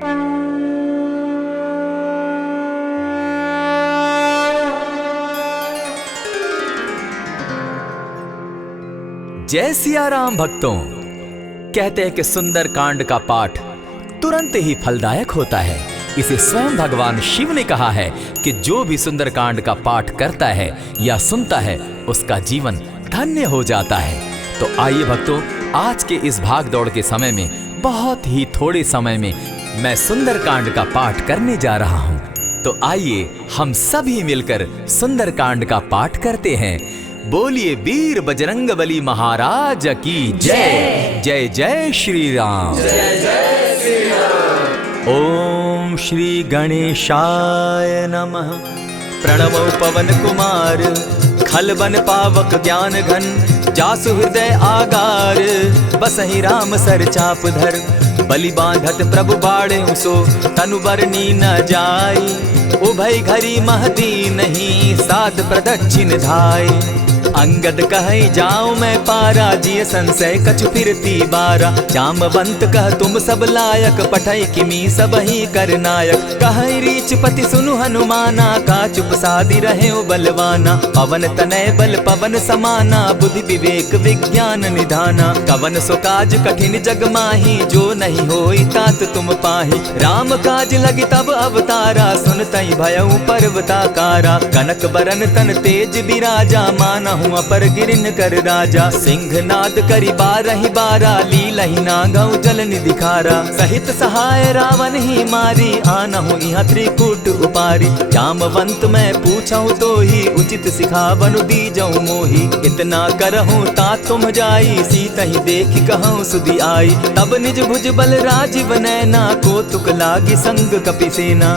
जय सिया राम भक्तों। कहते हैं कि सुंदर कांड का पाठ तुरंत ही फलदायक होता है। इसे स्वयं भगवान शिव ने कहा है कि जो भी सुंदर कांड का पाठ करता है या सुनता है उसका जीवन धन्य हो जाता है। तो आइए भक्तों, आज के इस भाग दौड़ के समय में बहुत ही थोड़े समय में मैं सुंदर कांड का पाठ करने जा रहा हूँ। तो आइए हम सभी मिलकर सुंदर कांड का पाठ करते हैं। बोलिए वीर बजरंगबली महाराज की जय। जय जय श्री राम। जय जय श्री राम। ओम श्री गणेशाय नमः। प्रणवो पवन कुमार, खलबन पावक ज्ञान घन, जासु हृदय आगार, बसहि राम सर चाप धर, बलि बांधत प्रभु बाढ़े सो, तनु बरनी न जाई, उभय घरी महती नहीं, सात प्रदक्षिण धाई। अंगद कहे जाऊं मैं पारा, जिय संशय कछु फिरती बारा, जामवंत कह तुम सब लायक, पठै किमी सब ही कर नायक, कहे रीच पति सुनु हनुमाना, का चुप सादी रहे बलवाना, पवन तनय बल पवन समाना, बुद्धि विवेक विज्ञान निधाना, कवन सो काज कठिन जग माही, जो नहीं होई तात तुम पाही, राम काज लगी तब अवतारा, सुनतई भयउ पर्वताकारा, कनक बरन तन तेज बिराजा, माना हुआ पर गिरिन कर राजा, सिंहनाद करी बारहि बारा, लीलहि नागौ जल निधि खारा, सहित सहाय रावण ही मारी, आनहु इहाँ त्रिकूट उपारी, जामवंत मैं पूछऊं तो ही, उचित सिखावनु दीजऊं मोही, इतना करहूं ता तुम जाई, सीतहि देखि कहूं सुधि आई, तब निज भुज बल राजीव नैना, को तुक लागी संग कपिसेना,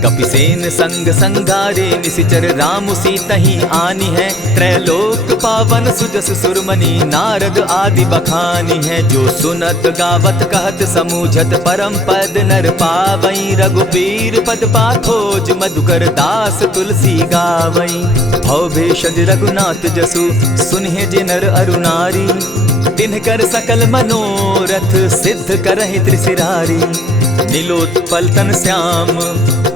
कपिसेन संग संगारे, निशिचर राम सीतहि आनी है, त्रैलोक पावन सुजस सुरमणि, नारद आदि बखानी है, जो सुनत गावत कहत समूझत, परम पद नर पावई, रघुबीर पद पाखोज, मधुकर दास तुलसी गावई, भव भेषज रघुनाथ जसु, सुनिहे जे नर अरु नारी, तिनकर सकल मनोरथ, सिद्ध करहि त्रिशिरारी, नीलोत्पल तन श्याम,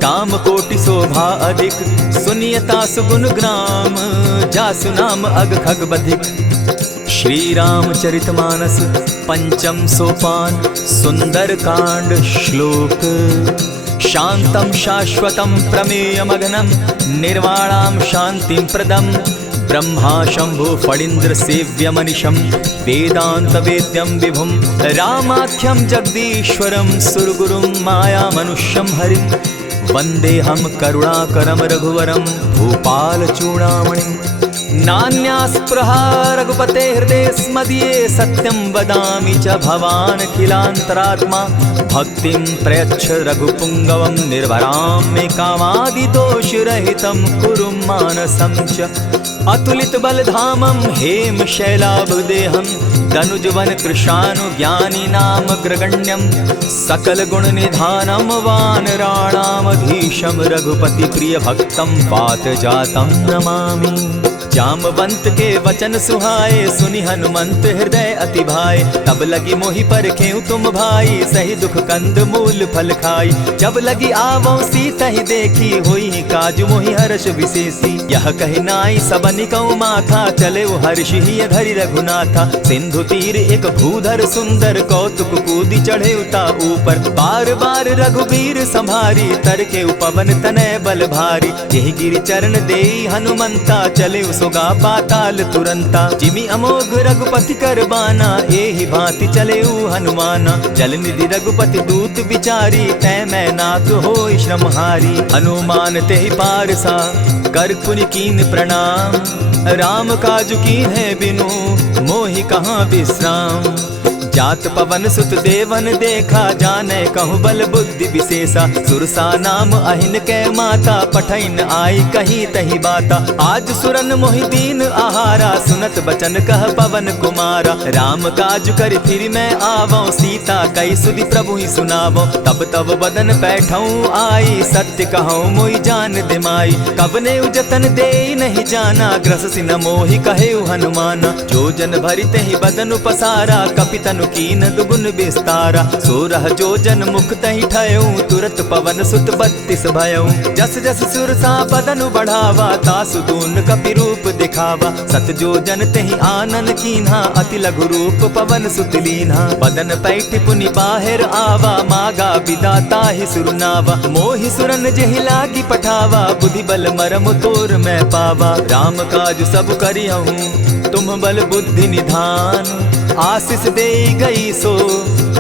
काम कोटि शोभा अधिक, सुनियता सुगुण ग्राम, जासु नाम अग खग बधिक। श्री रामचरितमानस पंचम सोपान, सुंदर कांड श्लोक। शांतम शाश्वतम प्रमेयमगनम, निर्वाणाम शांतिम प्रदम, ब्रह्मा शंभु फणीन्द्र सेव्य मनिशम, वेदांत वेद्यम विभुम, रामाख्यम जगदीश्वरम, सुरगुरुम माया मनुष्यम हरिम, वंदे हम करुणाकरम रघुवरम, भूपाल चूड़ामणिम, नान्यास्पृहा रघुपते हृदय स्मदीये, सत्यं वदामि च भवान् खिलान्तरात्मा, भक्तिं प्रयच्छ रघुपुङ्गवं, निर्भरां मे कामादिदोषरहितं, कुरु मानसं च अतुलित बलधामं, हेम शैलाभदेहं, दनुजवन कृशानु ज्ञानी नाम ग्रगण्यं, सकल गुण निधानं, वानराणामधीशं, रघुपति प्रिय भक्तं, पात जातं नमामि। जामवंत के वचन सुहाए, सुनि हनुमंत हृदय अति भाए, तब लगी मोहि परखेउ तुम भाई, सही दुख कंद मूल फल खाई, जब लगी आवो सीतहि देखी, होई काज मोहि हर्ष विशेषी, यह कहि नाई सबनि कौ माथा, चले हर्षि धरि रघुनाथा, सिंधु तीर एक भूधर सुंदर, कौतुक कूदी चढ़े उता ऊपर, बार बार रघुबीर संभारी, तर के पवन तनय बल भारी, यही गिरि चरण देई हनुमंता, चले सोगा पाताल तुरंता, जिमि अमोघ रघुपति कर बाना, एहि भांति चले हनुमाना, जल निधि रघुपति दूत विचारी, तै मैं नाथ होई श्रमहारी, हनुमान तेहि पारसा, कर पुनि कीन प्रणाम, राम काज कीन है बिनु, मोहि कहाँ विश्राम, जात पवन सुत देवन देखा, जाने कहूँ बल बुद्धि विशेषा, सुरसा नाम अहिन कै माता, पठैन आई कहीं तही बाता, आज सुरन मोहि दीन आहारा, सुनत बचन कह पवन कुमारा, राम काज कर फिर मैं आवो, सीता कई सुधि प्रभु ही सुनावो, तब तब बदन बैठऊँ आई, सत्य कहूँ मोहि जान दिमाई, कबने उजतन दे नहीं जाना, ग्रस सिन मोहि कहे हनुमाना, जो जन भरित ही बदन पसारा, कपितन तनु कीन दुगुन विस्तारा। 16 जोजन मुख तहि ठयऊ तुरत पवन सुत 32 भयऊ। जस जस सुरसा बदनु बढ़ावा तासु दून कपि रूप दिखावा। 7 जोजन तेहि आनन कीन्हा अति लघु रूप पवन सुत लीन्हा। बदन पैठ पुनि बाहिर आवा मागा विदा ताहि सुरनावा। मोहि सुरन जेहि लागी पठावा बुद्धि बल मरम तोर मैं पावा। राम काज सब करियहूँ तुम बल बुद्धि निधान। आशीष दे गई सो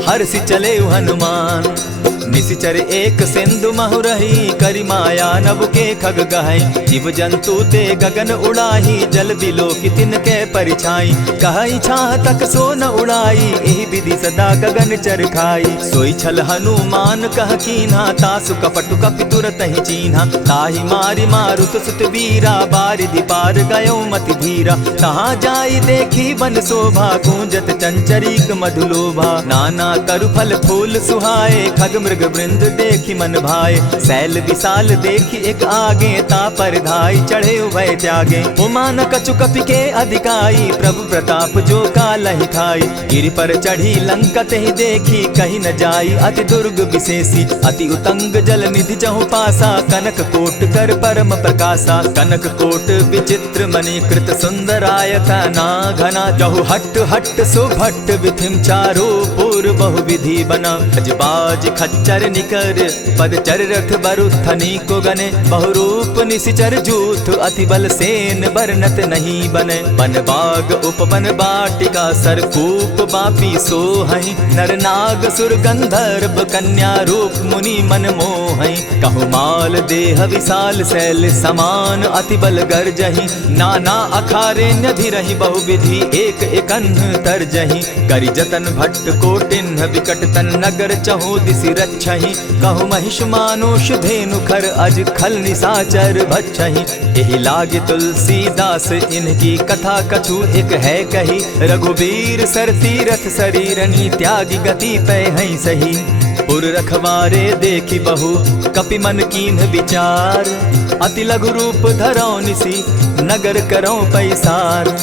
हर्षि चले हनुमान। निशिचर एक सिंधु महु रही करि माया नभ के खग गहई। जीव जंतु ते गगन उड़ाही जल बिलो की तिनके परिछाई। कहई छाह तक सो न उड़ाई एहि विधि सदा गगन चर खाई। सोई छल हनुमान कह कीन्हा तासु कपटु कपि तुरत ही चीन्हा। ताहि मारि मारुत सुत वीरा बारिधि पार गयो मति धीरा। कहाँ जाई देखी बन शोभा गूंजत चंचरीक मधुलोभा। नाना तरु फल फूल सुहाए खग मृग वृंद देखी मन भाए। सैल विशाल देखी एक आगे ता पर धाई चढ़े उभय त्यागे। उमान कछु कपि के अधिकाई प्रभु प्रताप जो कालहि खाई। गिरि पर चढ़ी लंका तेहि देखी कहीं न जाई अति दुर्ग विशेषी। अति उतंग जल निधि चहु पासा कनक कोट कर परम प्रकाशा। कनक कोट विचित्र मणि कृत सुंदरायता ना घना। जहु हट हट सुभट विधिम चारो पूर्व बहु विधि बना। अजबाज खच्चर निकर पदचर रथ बरुथनी को गने। बहुरूप निशिचर जूथ अति बल सेन बरनत नहीं बने। बन बाग उपवन बाटिका सरकूप बापी सोहई। नर नाग सुर गंधर्व कन्या रूप मुनि मन मोहई। कहु माल देह विशाल शैल समान अति बल गर्जही। नाना अखारे नधिरहि बहुविधि एक एकन्ह तरजही। करि जतन भट्ट कोटिन्ह विकट तन नगर चहु दिसि रक्षहि। कहु महिष मानुष धेनु खर अज खल निशाचर भक्षहि। एहि लागे तुलसीदास इनकी कथा कछु एक है कही। रघुबीर सर तीरथ शरीरनी त्यागी गति पै हई सही। पुर रखवारे देखी बहु कपि मन कीन्ह विचार। अति लघु रूप धरौ निसी नगर करौ पैसार।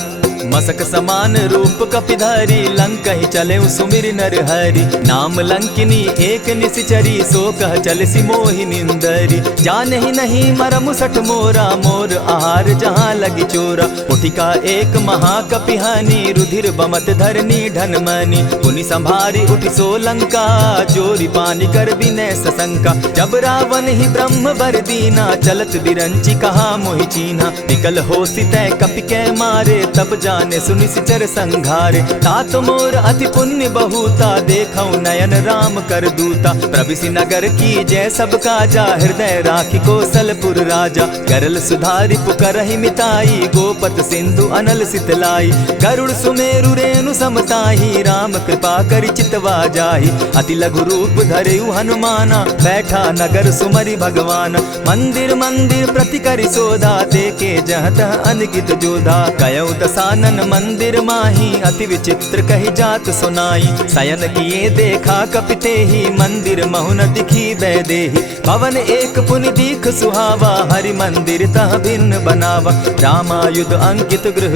मसक समान रूप कपिधारी लंका ही चले सुमिर नर हरि। नाम लंकिनी एक निशिचरी सो कह चल सी मोहि निंदरी। जान ही नहीं मरम सठ मोरा मोर आहार जहाँ लगी चोरा। उठिका एक महाकपिहानी रुधिर बमत धरनी ढन मनी। पुनि संभारी उठि सो लंका जोरी पानी कर विनय सशंका। जब रावण ही ब्रह्म बर दीना चलत बिरंची कहा मोहि चीन्हा। निकल हो सितै कपि के मारे तब जाने सुनिशिचर संघारे। तात मोर अति पुण्य बहुता देखौ नयन राम कर दूता। प्रविशि नगर की जय सब काजा हृदय राखी कौशलपुर राजा। गरल सुधारि पुकरहि मिताई गोपत सिंधु अनल सितलाई। गरुड़ सुमेरु रेणु समताही राम कृपा करि चितवा जाहि। अति लघु रूप धरेउ हनुमाना बैठा नगर सुमरि भगवान। मंदिर मंदिर प्रति करि सोधा देखे जहत अनगित जोधा। कयौ दसानन मंदिर माही अति विचित्र कही जात सुनाई। शयन किए देखा कपिते ही मंदिर महु न दिखी वैदेही। भवन एक पुनि दीख सुहावा हरि मंदिर तह भिन्न बनावा। रामायुध अंकित गृह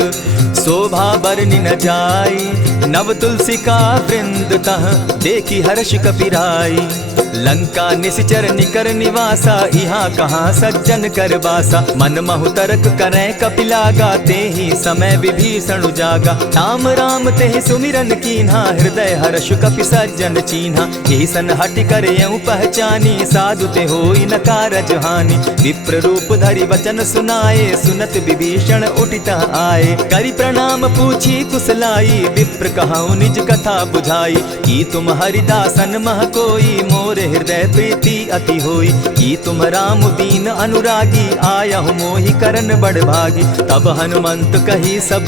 शोभा बरनि न जाई। नव तुलसी का वृंद तह देखी हर्ष कपिराई। लंका निशिचर निकर निवासा यहाँ कहाँ सज्जन कर बासा। मन महु तरक करै कपिलागा तेहि समय विभीषण जागा। राम राम तेहि सुमिरन कीन्हा हृदय हर्ष कपि सज्जन चीन्हा। एहि सन हटि कर यूं पहचानी साधु ते होई न कारज हानि। विप्र रूप धरि वचन सुनाए सुनत विभीषण उठितः आए। करि प्रणाम पूछी कुशलाई विप्र कहऊँ निज कथा बुझाई। की तुम हरिदासन मह कोई मोरे हृदय प्रीति अति होई। की तुम राम दीन अनुरागी आयहु मोहि करन बड़ भागी। तब हनुमंत कही सब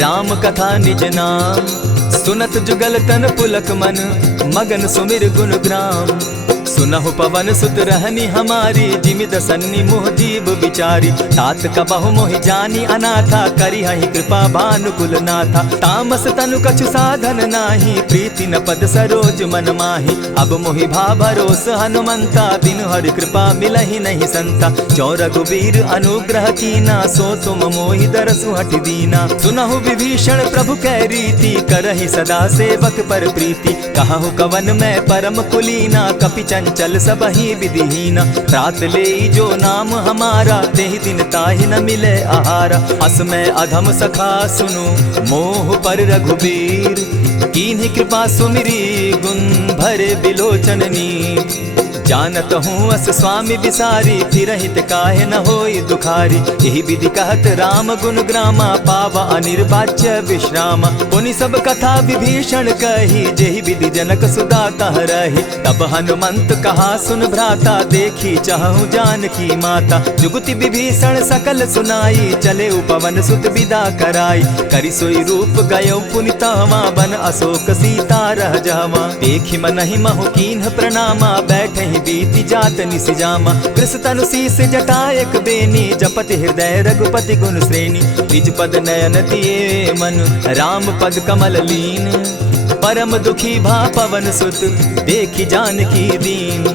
राम कथा निज नाम। सुनत जुगल तन पुलक मन मगन सुमिर गुण ग्राम। सुनहु पवन सुत रहनी हमारी, जिमि दसन्नी मोह जीव विचारी। तात कबहु मोहि जानी अनाथा, करी हहि कृपा भानुकुल नाथा। तामस तनु कछु साधन नाही, प्रीति न पद सरोज मन माही। अब मोहि भा भरोस हनुमंता, बिनु हरि कृपा मिलहि नहीं संता। जो रघुबीर अनुग्रह कीना, सो तुम मोहि दरसु हठि दीना। सुनहु विभीषण प्रभु कै रीति, करहि सदा सेवक पर प्रीति। कहु कवन मैं परम कुलीना, कपि चंचल सबहि विधिहीना। रात ले जो नाम हमारा, तेहि दिन ताहि न मिले आहारा। अस मैं अधम सखा सुनु, मोह पर रघुबीर। कीन्हि कृपा सुमिरी, गुण भरे बिलोचन नीर। जानत हूँ अस स्वामी बिसारी, फिरहित काहे न होई दुखारी। यही विधि कहत राम गुण ग्रामा, पावा अनिर्वाच्य विश्रामा। पुनि सब कथा विभीषण कही, जेहि विधि जनक सुता तह रही। तब हनुमंत कहा सुन भ्राता, देखी चाहूँ जानकी माता। जुगति विभीषण सकल सुनाई, चले पवन सुत विदा कराई। करि सोई रूप गयो पुनि तहवा, बन अशोक सीता रह जहवा। देखि मनहि महु कीन्ह प्रणामा, बैठहि बीति जात निसिजामा। कृष तनु शीस जटा एक बेनी, जपति हृदय रघुपति गुण श्रेणी। निज पद नयन दिए मन, राम पद कमल लीन। परम दुखी भा पवन सुत, देखि जानकी दीन।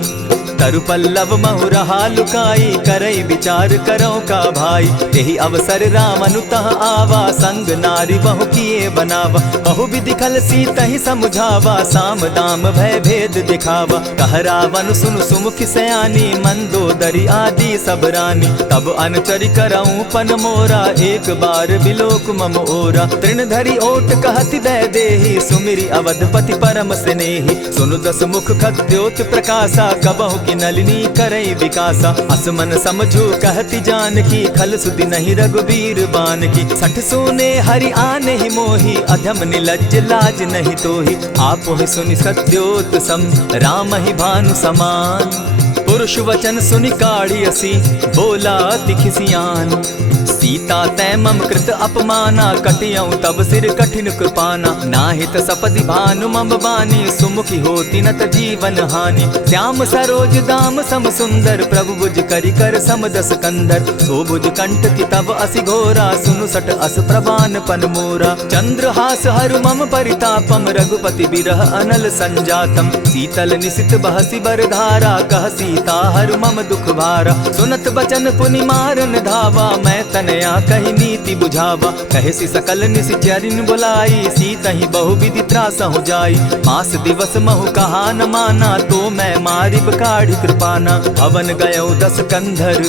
तरु पल्लव महु रहा लुकाई, करई विचार करो का भाई। यही अवसर राम अनुतः आवा, संग नारी बहु किए बनावा। बहु विधि खल सीतहि समुझावा, साम दाम भय भेद दिखावा। कह रावण सुनु सुमुखि सयानी, मंदोदरी आदि सब रानी। तब अनुचरि करऊं पन मोरा, एक बार बिलोक मम ओरा। तृण धरि ओट कहति दय देहि, सुमिरि अवधपति परम स्नेही। सुनु दस मुख खद्योत प्रकाशा, कबहु की नलिनी करई विकासा। असमन समझो कहति जानकी, खल सुधि नहीं रघुबीर बान की। सठ सोने हरि आने ही मोही, अधम निलज्ज लाज नहीं तोही। आपो ही सुनि सत्योत सम, राम ही भानु समान। पुरुष वचन सुनि काढ़ी असी, बोला अति खिसियान। सीता तै मम कृत अपमाना, कटियऊं तब सिर कठिन कृपाना। नाहित सपदि भानु मम बानी, सुमुखी होती न त जीवन हानि। श्याम सरोज दाम सम सुंदर, प्रभु भुज करि कर सम दस कंधर। सो भुज कंठ की तब असि घोरा, सुनु सट अस प्रवान पन मोरा। चंद्रहास हरु मम परितापम, रघुपति बिरह अनल संजातम। शीतल निशित बहसी बरधारा, कह सीता हरु मम दुख भारा। सुनत बचन पुनि मारन धावा, मैं तनया कही नीति बुझावा। कहसी सकल निशिचरिन बुलाई, सीतहि बहु विधि त्रास हो जाई। मास दिवस महु कहा न माना, तो मैं मारिब काढ़ी कृपाना। भवन गयो दस कंधर,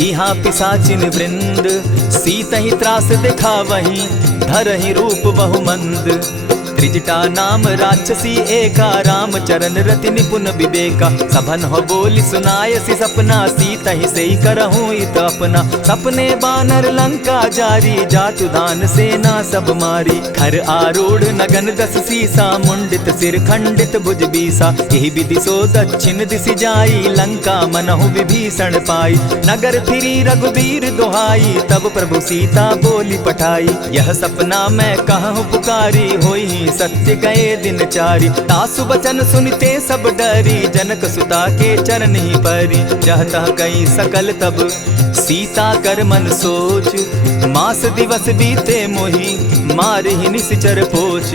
इहाँ पिशाचिन वृंद। सीतहि त्रास दिखावहि, धरहि रूप बहु मंद। त्रिजटा नाम राक्षसी एका, राम चरण रति निपुण विवेका। सभन हो बोली सुनायसी सपना, सीतहि सेई करहूँ इत अपना। सपने बानर लंका जारी, जातु दान सेना सब मारी। खर आरूढ़ नगन दस सीसा, मुंडित सिर खंडित भुज बीसा। यही विधि सो दक्षिण दिशि जाई, लंका मनहु विभीषण पाई। नगर फिरी रघुबीर दुहाई, तब प्रभु सीता बोली पठाई। यह सपना मैं कहूँ पुकारी, होई सत्य गए दिन चारी। तासु बचन सुनते सब डरी, जनक सुता के चरण ही परी। चाहता कई सकल तब सीता कर मन सोच, मास दिवस बीते मोही, मार ही निश्चर पोच।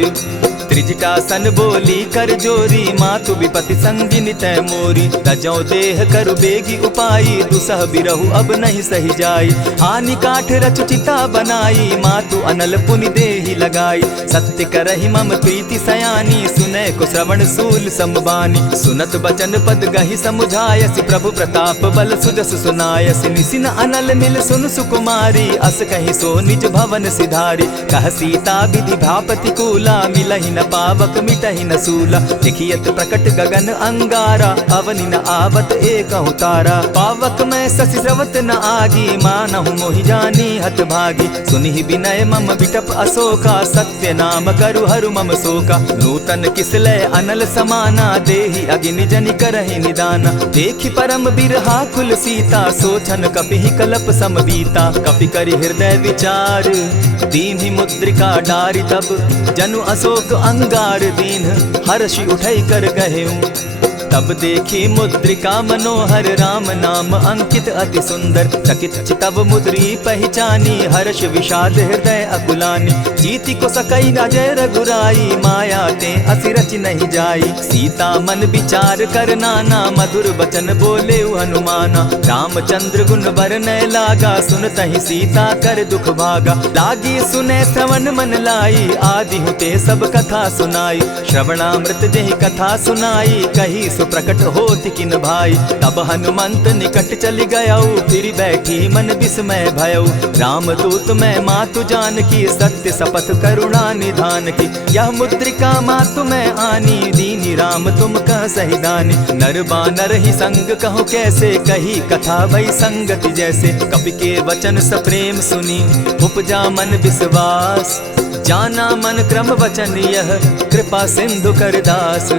त्रिजटा सन बोली कर जोरी, मातु विपति संगिन तै मोरी। तजौ देह करु बेगी उपाई, दुसह बिरहु अब नहीं सही जाई। हानि काठ रचु चिता बनाई, मातु अनल पुनि देहि लगाई। सत्य करहि मम प्रीति सयानी, सुनै को श्रवण सूल समबानी। सुनत बचन पद गहि समुझायसि, प्रभु प्रताप बल सुजस सुनायसि। निसिन अनल मिल सुन सुकुमारी, अस कहि सो निज भवन सिधारी। कह सीता विधि भापति कूला, मिलहि न पावक मिटहि न सूला। देखियत प्रकट गगन अंगारा, अवनि न आवत एकहु तारा। पावक मैं शशि स्रवत न आगी, मानहु मोहि जानी हत भागी। सुनिहि विनय मम बिटप अशोका, सत्य नाम करु हरु मम शोका। नूतन किसलय अनल समाना, देहि अगिनि जनि करहि निदाना। देखि परम बिरहा कुल सीता, सोचन कपिहि कलप सम बीता। कपि करि हृदय विचार, दीन्हि मुद्रिका डारि। तब जनु अशोक अंगार दीन, हर्षि उठै कर गहेऊ। तब देखी मुद्रिका मनोहर राम नाम अंकित अति सुंदर। चकित चितव मुद्री पहचानी हर्ष विषाद हृदय अकुलानी। जीति को सकई न जय रघुराई माया ते असिरच नहीं जाई। सीता मन विचार कर नाना मधुर बचन बोले हनुमाना। रामचंद्र गुण बरनय लागा सुनतहि सीता कर दुख भागा। लागी सुने श्रवण मन लाई आदि हुते सब कथा सुनाई। श्रवणामृत जेहि कथा सुनाई कही सुप्रकट होति किन भाई। तब हनुमंत निकट चली गयऊ फिर बैठी मन विस्मय भयऊ। रामदूत मैं मातु जानकी सत्य शपथ करुणा निधान की। यह मुद्रिका मातु मैं आनी दीनी राम तुम कह सही दानी। नर बानर ही संग कहूँ कैसे कही कथा भई संगति जैसे। कपि के वचन सप्रेम सुनी उपजा मन विश्वास। जाना मन क्रम वचन यह कृपा सिंधु कर दास।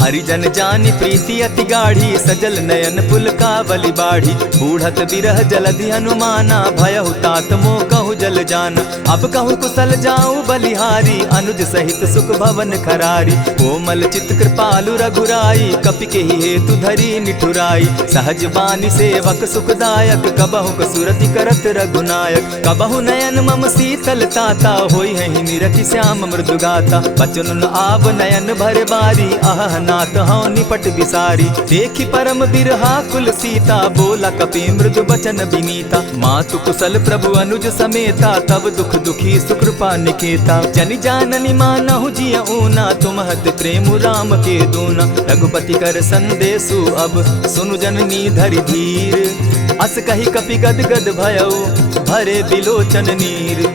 हरिजन जानी प्रीति अति गाढ़ी सजल नयन पुलकावली बाढ़ी। बूढ़त बिरह जलधि हनुमाना भयहु तात मोह कहु जल जाना। अब कहूँ कुशल जाऊँ बलिहारी अनुज सहित सुख भवन खरारी। कोमल चित कृपालु रघुराई कपि के ही हेतु धरी निठुराई। सहज बानी सेवक सुखदायक कबहु कसुरति करत रघुनायक। कबहु नयन मम शीतल ताता होई है निरखि श्याम मृदु गाता। बचन आब नयन भर बारी आह नाथ हौ निपट बिसारी। देखी परम बिरहा कुल सीता बोला कपि मृदु बचन विनीता। मातु कुशल प्रभु अनुज समेता तब दुख दुखी सुकृपा निकेता। जनि जाननी मानहु जिय ऊना तुमहत प्रेम राम के दूना। रघुपति कर संदेशु अब सुनु जननी धरि धीर। अस कही कपि गद गद भयऊ भरे बिलोचन नीर।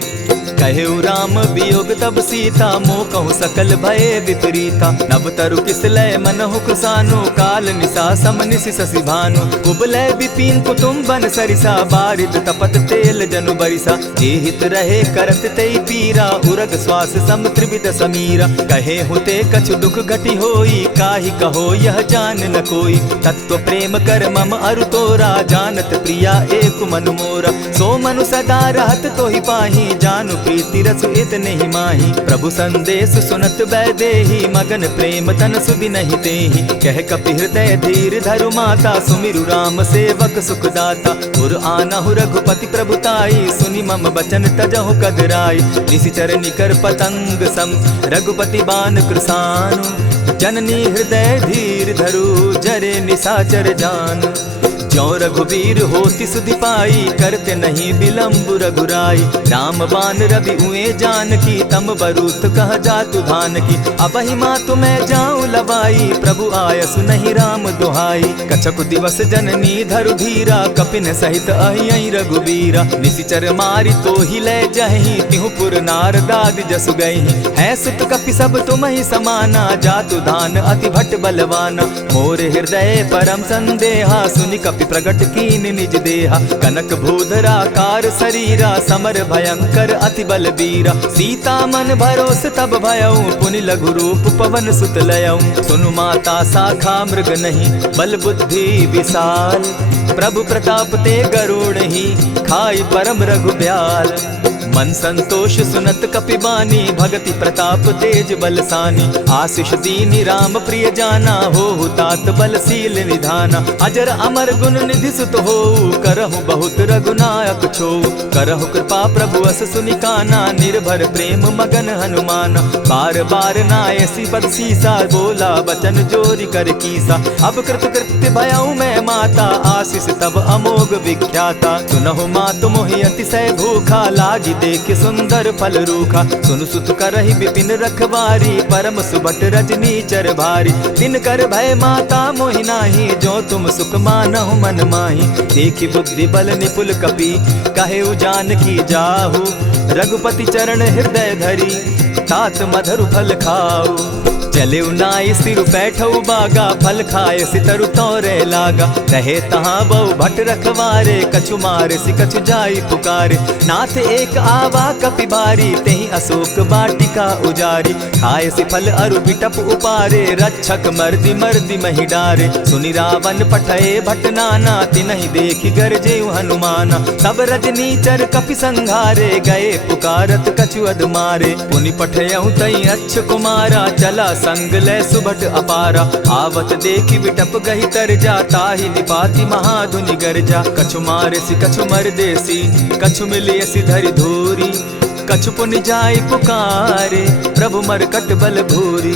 कहेउ राम वियोग तब सीता मोह कहूँ सकल भये विपरीता। नव तरु किस लय मनहु कृसानु काल निशा समनिशि शशि भानु। कुबलय विपिन कुटुम्बन सरिसा बारिद तपत तेल जनु बरिसा। जे हित रहे करत तेई पीरा उरग श्वास सम त्रिविध समीरा। कहे हुते कछु दुख घटी होई काहि कहो यह जान न कोई। तत्व प्रेम कर मम अरु तोरा जानत प्रिया एक मनु मोरा। सो मनु सदा रहत तोहि पाही जानु प्रीति रस इतने ही माही। प्रभु संदेश सुनत बैदेही मगन प्रेम तन सुधि नहीं तेहि। कह कपि हृदय धीर धरु माता सुमिरु राम सेवक सुखदाता। उर आनहु रघुपति प्रभुताई सुनि मम बचन तजहु कदराई। निशिचर निकर पतंग सम रघुपति बान कृसानु। जननी हृदय धीर धरु जरे निशाचर जान। ज्यों रघुवीर होति सुधि पाई करते नहीं विलम्ब रघुराई। राम बान रवि उए जानकी तम बरूथ कह जातु धान की। अबहि मातु मैं जाऊं लवाई प्रभु आयसु नहीं राम दुहाई। कछक दिवस जननी धरु धीरा कपिन सहित अहियहि रघुबीरा। निशिचर मारी तो ही ले जहि तिहु पुर नारदादि जसु गई। है सुत कपि सब तुम ही समाना जातु धान अति भट बलवाना। मोर हृदय परम संदेहा सुनि कपि प्रगट कीन निज देहा। कनक भूधराकार शरीरा समर भयंकर अति बलबीरा। सीता मन भरोस तब भयऊ पुनि लघु रूप पवन सुत लयऊ। सुनु माता शाखा मृग नहीं बल बुद्धि विशाल। प्रभु प्रताप ते गरुड़ ही खाई परम रघुब्याल। मन संतोष सुनत कपिबानी भगति प्रताप तेज बलसानी। आशीष दीनी राम प्रिय जाना हो तात बलशील निधाना। अजर अमर गुण निधि सुत हो करहु बहुत रघुनायक छो। करहु कृपा प्रभु अस सुनिकाना निर्भर प्रेम मगन हनुमाना। बार बार नायसी पद सीसा बोला बचन जोरी कर कीसा। अब कृत कृत्य भयऊ मैं माता आशीष तब अमोघ विख्याता। सुनहु मातु मोहि अतिशय भूखा लागी देख सुंदर फल रूखा। सुन सुत करहि विपिन रखवारी परम सुबट रजनी चर भारी। दिन कर भय माता मोहि नाही जो तुम सुख मानहु मन माही। देखि बुद्धि बल निपुल कपि कहेउ जानकी जाहु। रघुपति चरण हृदय धरी तात मधुर फल खाऊ। चले नाई सिर बैठऊ बागा फल खाए सितरु तोरे लागा। रहे तहाँ बहु भट रखवारे कछु मारे सि कछु जाई पुकारे। नाथ एक आवा कपि बारी तेहि अशोक बाटिका उजारी। खाए सि फल अरु बिटप उपारे रक्षक मर्दि मर्दि महि डारे। सुनि रावण पठए भट नाना तिनहि देखि गरजेउ हनुमाना। सब रजनी चर कपि संघारे गए पुकारत कछु अध मारे। पुनि पठयउ तई अच्छ कुमारा चला संग ले सुभट अपारा। आवत देखी विटप गही तर जा, ताहि निपाति महाधुनि गर्जा। कछु मारेसी कछु मर देसी, कछु मिलियसी धरि धूरी। कछु पुनि जाय पुकारे, प्रभु मरकट बल भूरी।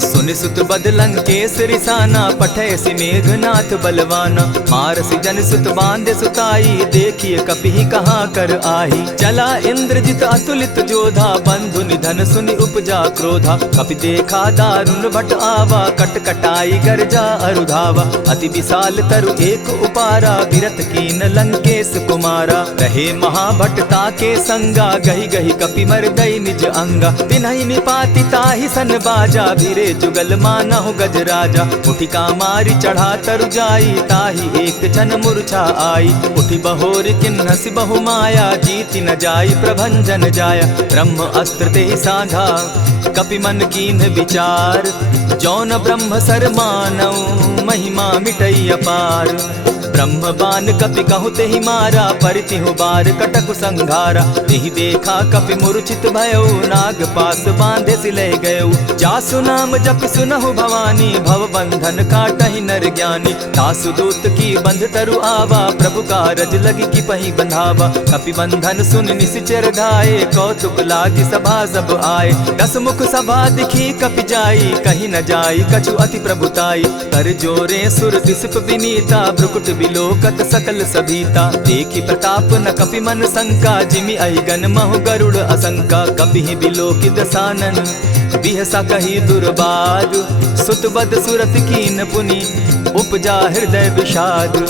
सुनि सुत बद लंकेश रिसाना, पठैसी मेघनाथ बलवाना। मारसी जन सुत बांधे सुताई, देखिए कपि कहाँ कर आही। चला इंद्रजित अतुलित जोधा, बंधु निधन सुनि उपजा क्रोधा। कपि देखा दारुण भट आवा, कट कटाई गर्जा अरुधावा। अति विशाल तरु एक उपारा, विरत कीन लंकेश कुमारा। रहे महाभट ताके संगा, गही गही कपि मर गई निज अंगा। तिन्हि निपाति ताहि सन बाजा, भीरे जुगल मानहु गजराजा। उठिका मारी चढ़ा तरु जाई, ताहि एक जन मूर्छा आई। उठि बहोर किन्हसि बहु माया, जीति न जाई प्रभंजन जाया। ब्रह्म अस्त्र तेहि साधा, कपि मन कीन्ह विचार। जौन ब्रह्म सर मानऊ, महिमा मिटई अपार। ब्रह्म बान कपि कहु तेहि मारा, परितिहु बार कटकु संघारा। तेहि देखा कपि मूर्छित भयउ, नाग पास बांधे सिले गयउ। जासु नाम जपि सुनहु भवानी, भव बंधन काटहि नर ज्ञानी। तासु दूत की बंध तरु आवा, प्रभु कारज लगी कि पहि बंधावा। कपि बंधन सुन निसिचर धाये, कौतुक लागी सभा सब आए। दस मुख सभा दिखी कपि जाई, कहीं न जाई कछु अति प्रभुताई। कर जोरे सुर दिसप विनीता, भ्रुकुट बिलोकत सकल सभीता। देखी प्रताप न कपि मन शंका, जिमि अहिगन महु गरुड़ असंका। कपि बिलोकि दसानन, बिहसा कही दुर्बाद। सुत बद सुरत कीन पुनि, उपजा हृदय विषाद।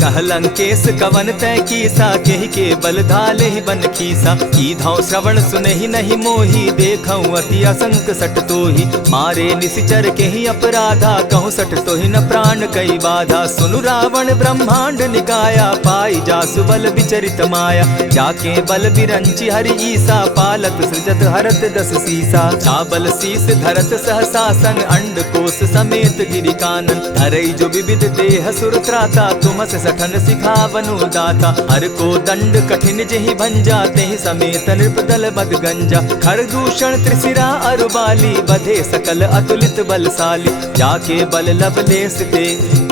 कह लंकेश कवन तय कीसा, केहि के बल धाले ही बन खीसा। की धाव श्रवण सुने ही नहीं मोही, देखऊं अति असंक सट तोही। मारे निसिचर के ही अपराधा, कहूँ सट तो ही न प्राण कई बाधा। सुनु रावण ब्रह्मांड निकाया, पाई जासु बल विचरित माया। जाके बल बिरंची हरि ईसा, पालत सृजत हरत दस सीसा। चाबल शीस धरत सहसासन, अंड कोश समेत गिरि कानन। धरई जो विविध देह सुर त्राता, तुमस सठन सिखावनु दाता। हर को दंड कठिन जेहि भंजा, तेहि समेत नृपदल बद गंजा। खर दूषण त्रिशिरा अरुबाली, बधे सकल अतुलित बलशाली। जाके बल लवलेस ते,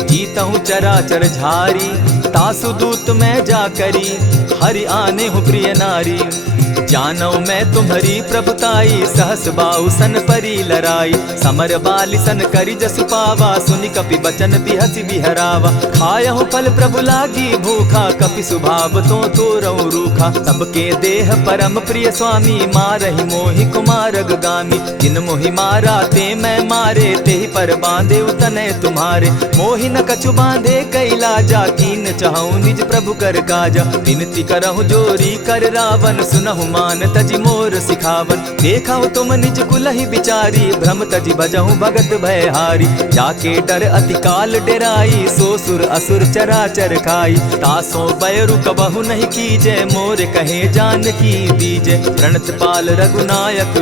जीतहु चराचर झारी। तासु दूत मैं जा करी, हरि आने हूँ प्रिय नारी। जानो मैं तुम्हारी प्रभुताई, सहस बाहु सन परी लराई। समर बाली सन करी जसु पावा, सुनि कपि बचन बिहसि बिहरावा। खायहु फल प्रभु लागी भूखा, कपि सुभाव तो तोरहु रूखा। सबके देह परम प्रिय स्वामी, मारहि मोहि कुमारग गामी। जिन मोहि मारा ते मैं मारे, तेहि पर बांधे उतने तुम्हारे। मोहि न कछु बांधे कैलाजा, कीन चाहूं निज प्रभु कर काजा। विनती करहु जोरी कर रावण, सुनहु मान तजि मोर सिखावन। देखा तुम निज कुलहि बिचारी, भ्रम तजि भजहु भगत भयहारी। जाके डर अति काल डेराई, सो सुर असुर चराचर खाई। तासो बैरु कबहु नहीं कीजे, मोर कहे जानकी दीजे। प्रणत पाल रघुनायक,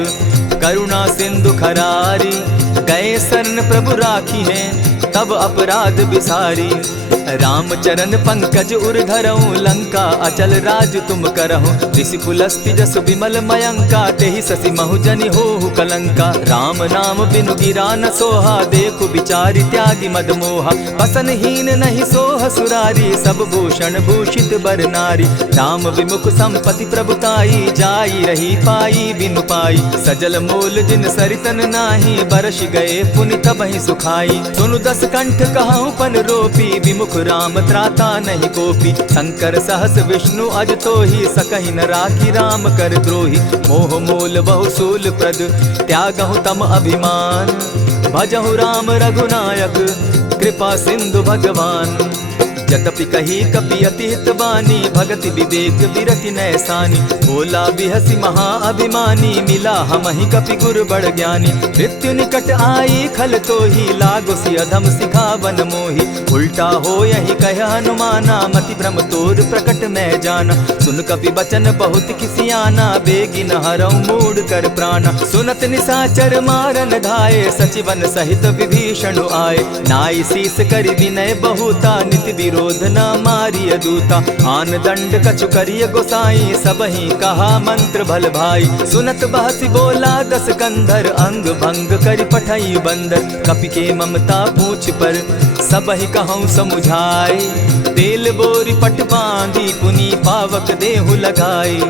करुणा सिंधु खरारी। गए शरण प्रभु राखी हैं, तब अपराध बिसारी। राम चरण पंकज उर धरऊं, लंका अचल राज तुम करहूं। ऋषि पुलस्ति जस विमल मयंका, तेहि ससि महु जनि होहु कलंका। राम नाम बिनु गिरा न सोहा, देखु बिचारी त्यागी मद मोहा। बसन हीन नहीं सोह सुरारी, सब भूषण भूषित बर नारी। राम विमुख संपति प्रभुताई, जाई रही पाई बिनु पाई। सजल मोल जिन सरितन नाही, बरस गए पुनि तबहि सुखाई। सुनु दस कंठ कहूँ पन रोपी, विमुख राम त्राता नहीं कोपी। शंकर सहस विष्णु अज तो ही, सकहि न राखी राम कर द्रोही। मोह मूल बहु सूल प्रद, त्यागहु तम अभिमान। भजहु राम रघुनायक, कृपा सिंधु भगवान। यद्यपि कही कपि अति हितवानी, भगति विवेक विरति नैसानी। बोला बिहसि महा अभिमानी, मिला हमहि कपि गुर बड़ ज्ञानी। मृत्यु निकट आई खल तो ही, लागो सि अधम सिखावन मोही। उल्टा हो यही कह हनुमाना, मति भ्रम तोर प्रकट मैं जाना। सुन कपि बचन बहुत किसियाना, बेगी न हरऊं मूड कर प्राणा। सुनत निसाचर मारन धाये, सचिवन सहित विभीषण आए। नाई शीस करि विनय बहुता, नित विरोध क्रोध न मारिय दूता। आन दंड कछु करिय गोसाई, सबहि कहा मंत्र भल भाई। सुनत बहसी बोला दस कंधर, अंग भंग करि पठई बंदर। कपि के ममता पूछ पर, सबहि कहूँ समुझाए। तेल बोरी पट बांधी, पुनि पावक देहु लगाई।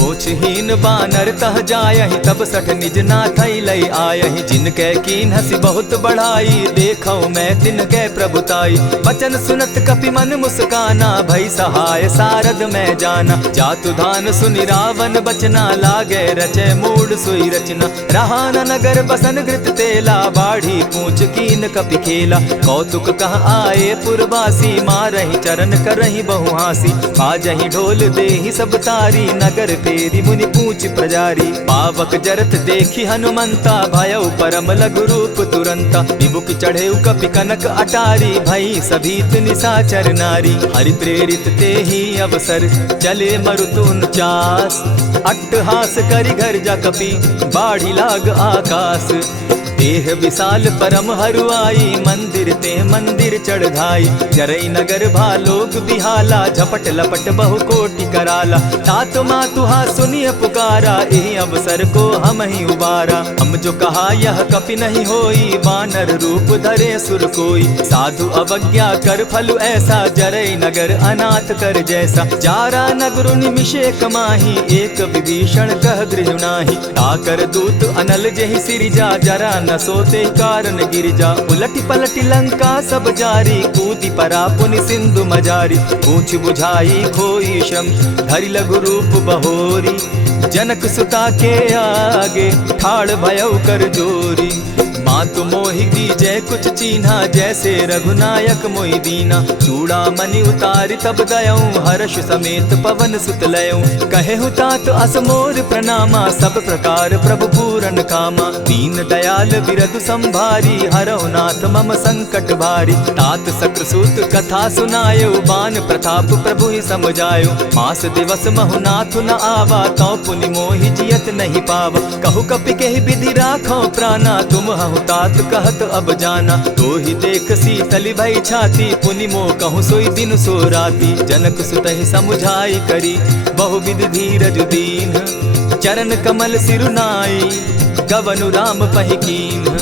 पोछहीन बानर तह जायहि, तब सठ निज नाथ लई आयहि। जिनके कीन हसी बहुत बढ़ाई, देखौ मैं तिनके प्रभुताई। वचन सुनत कपि मन मुस्काना, भई सहाय सारद मैं जाना। जातु धान सुनि रावण बचना, लागे रचे मूड सोई रचना। रहा न नगर बसन घृत तेला, बाढ़ी पूछ कीन कपि खेला। कौतुक कह आए पुरवासी, मारहि चरण करहि बहु हासी। बाजहि ढोल देहि सब तारी, नगर फेरी मुनि पूछ प्रजारी। पावक जरत देखी हनुमंता, भयउ परम लघु रूप तुरंता। विमुख चढ़े कपि कनक अटारी, भई सभीत निशाचर नारी। हरि प्रेरित ते ही अवसर, चले मरुत 49। अट्टहास करि घर जा कपि, बाढ़ी लाग आकाश। देह विशाल परम हरुआई, मंदिर ते मंदिर चढ़ाई। जरई नगर भालोक बिहाला, झपट लपट बहु कोटि कराला। तात मातुहा सुनिय पुकारा, एहि अवसर को हम ही उबारा। हम जो कहा यह कपि नहीं होई, बानर रूप धरे सुर कोई। साधु अवज्ञा कर फल ऐसा, जरई नगर अनाथ कर जैसा। जारा नगर निमिषे कमाही, एक विभीषण कह गृह नाही। ताकर दूत अनल जहि सिरिजा, जरा न सोते कारण गिरिजा। उलटी पलटी लंका सब जारी, कूदी परा पुनि सिंधु मजारी। पूछ बुझाई खोई श्रम, धरि लघु रूप बहोरी। जनक सुता के आगे, ठाड़ भयउ कर जोरी। मातु मोहि दीजै कुछ चीन्हा, जैसे रघुनायक मोहि दीना। चूड़ामणि उतारि तब दयऊँ, हर्ष समेत पवन सुत लयऊँ। कहेहु तात असमोर प्रणामा, सब प्रकार प्रभु पूरन कामा। दीन दयाल बिरदु संभारी, हरौ नाथ मम संकट भारी। तात सक्रसूत कथा सुनायो, बान प्रताप प्रभु ही समझायो। मास दिवस महु नाथ न आवा, तौ पुनि मोहि जियत नहीं पावा। कहु कपि केहि विधि राखो प्राणा, तुम हहु तात कहत अब जाना। तो ही देख शीतली भई छाती, पुनि मो कहूँ सोई दिन सो राती। जनक सुतहि समुझाई करी, बहुविध धीरज दीन। चरण कमल सिरुनाई, गवनु राम पहि कीन।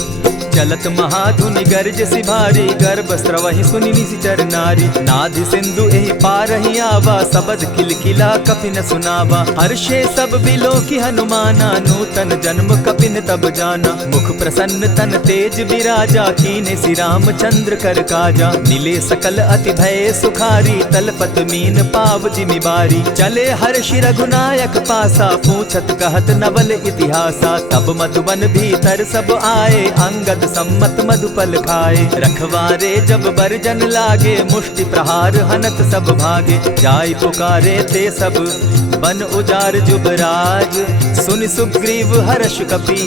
चलत महाधुनि गर्ज सिभारी, गर्भ स्रवहि सुनि निशिचर नारी। नाधि सिंधु एहि पारहि आवा, सबद किलकिला कपि न सुनावा। हर्षे सब बिलोकि हनुमाना, नूतन जन्म कपि न तब जाना। मुख प्रसन्न तन तेज विराजा, कीने सि रामचंद्र कर काजा। मिले सकल अति भय सुखारी, तलपत मीन पाव जिमि बारी। चले हर्षि रघुनायक पासा, पूछत कहत नवल इतिहासा। तब मधुबन भीतर सब आए, अंगद सम्मत मधुपल खाए। रखवारे जब बरजन लागे, मुष्टि प्रहार हनत सब भागे। जाय पुकारे ते सब, बन उजार जुबराज। सुन सुग्रीव हर्ष कपि,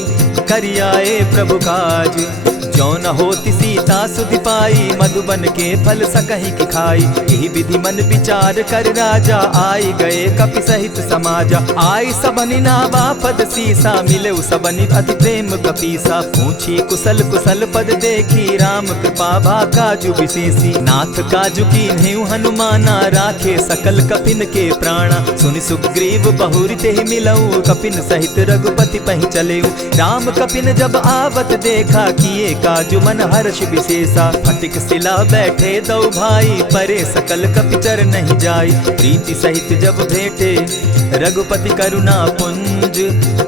करियाए प्रभु काज। जो न होती सीता सुधि पाई, मधुबन के फल सकहि की खाई। यही विधि मन विचार कर राजा, आई गए कपि सहित समाजा। आई सबनि नावा पद सीसा, मिले सबनि अति प्रेम कपीसा। पूछी कुशल कुशल पद देखी, राम कृपा भा काजु विशेषी। नाथ काजु कीन्हेउ हनुमाना, राखे सकल कपिन के प्राणा। सुनि सुग्रीव बहुरि तेहि मिलऊ, कपिन सहित रघुपति पहि चलेऊ। राम कपिन जब आवत देखा, किए काजु मन हर्ष विशेषा। फटिक सिला बैठे दो भाई, परे सकल कपिचर नहीं जाई। प्रीति सहित जब भेटे, रघुपति करुणा पुंज।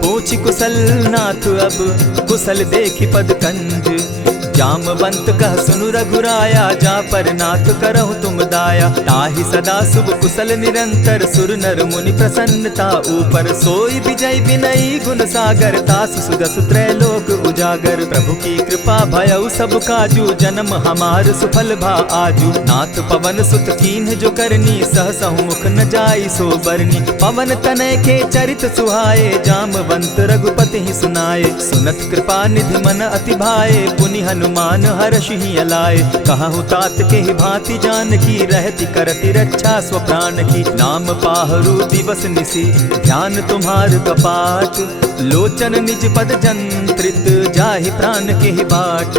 पूछि कुशल नाथ अब, कुशल देखि पद कंज। जामवंत कह सुनु रघुराया, जा पर नाथ करहु तुम दाया। ताहि सदा शुभ कुशल निरंतर, सुर नर मुनि प्रसन्नता ऊपर। सोई विजय विनयी गुण सागर, तासु सुदसु त्रैलोक उजागर। प्रभु की कृपा भयउ सब काजू, जन्म हमार सुफल भा आजू। नाथ पवन सुत कीन्ह जो करनी, सहसहु मुख न जाई सो बरनी। पवन तनय के चरित सुहाए, जामवंत रघुपति ही सुनाए। सुनत कृपा निधि मन अति भाए, पुनि हनुमान हर्ष ही अलाए। कहु तात के ही भांति जान की, रहती करती रक्षा स्व प्राण की। नाम पाहरु दिवस निसी, ध्यान तुम्हार कपाट। लोचन निज पद जंत्रित, जाहि प्राण के ही बाट।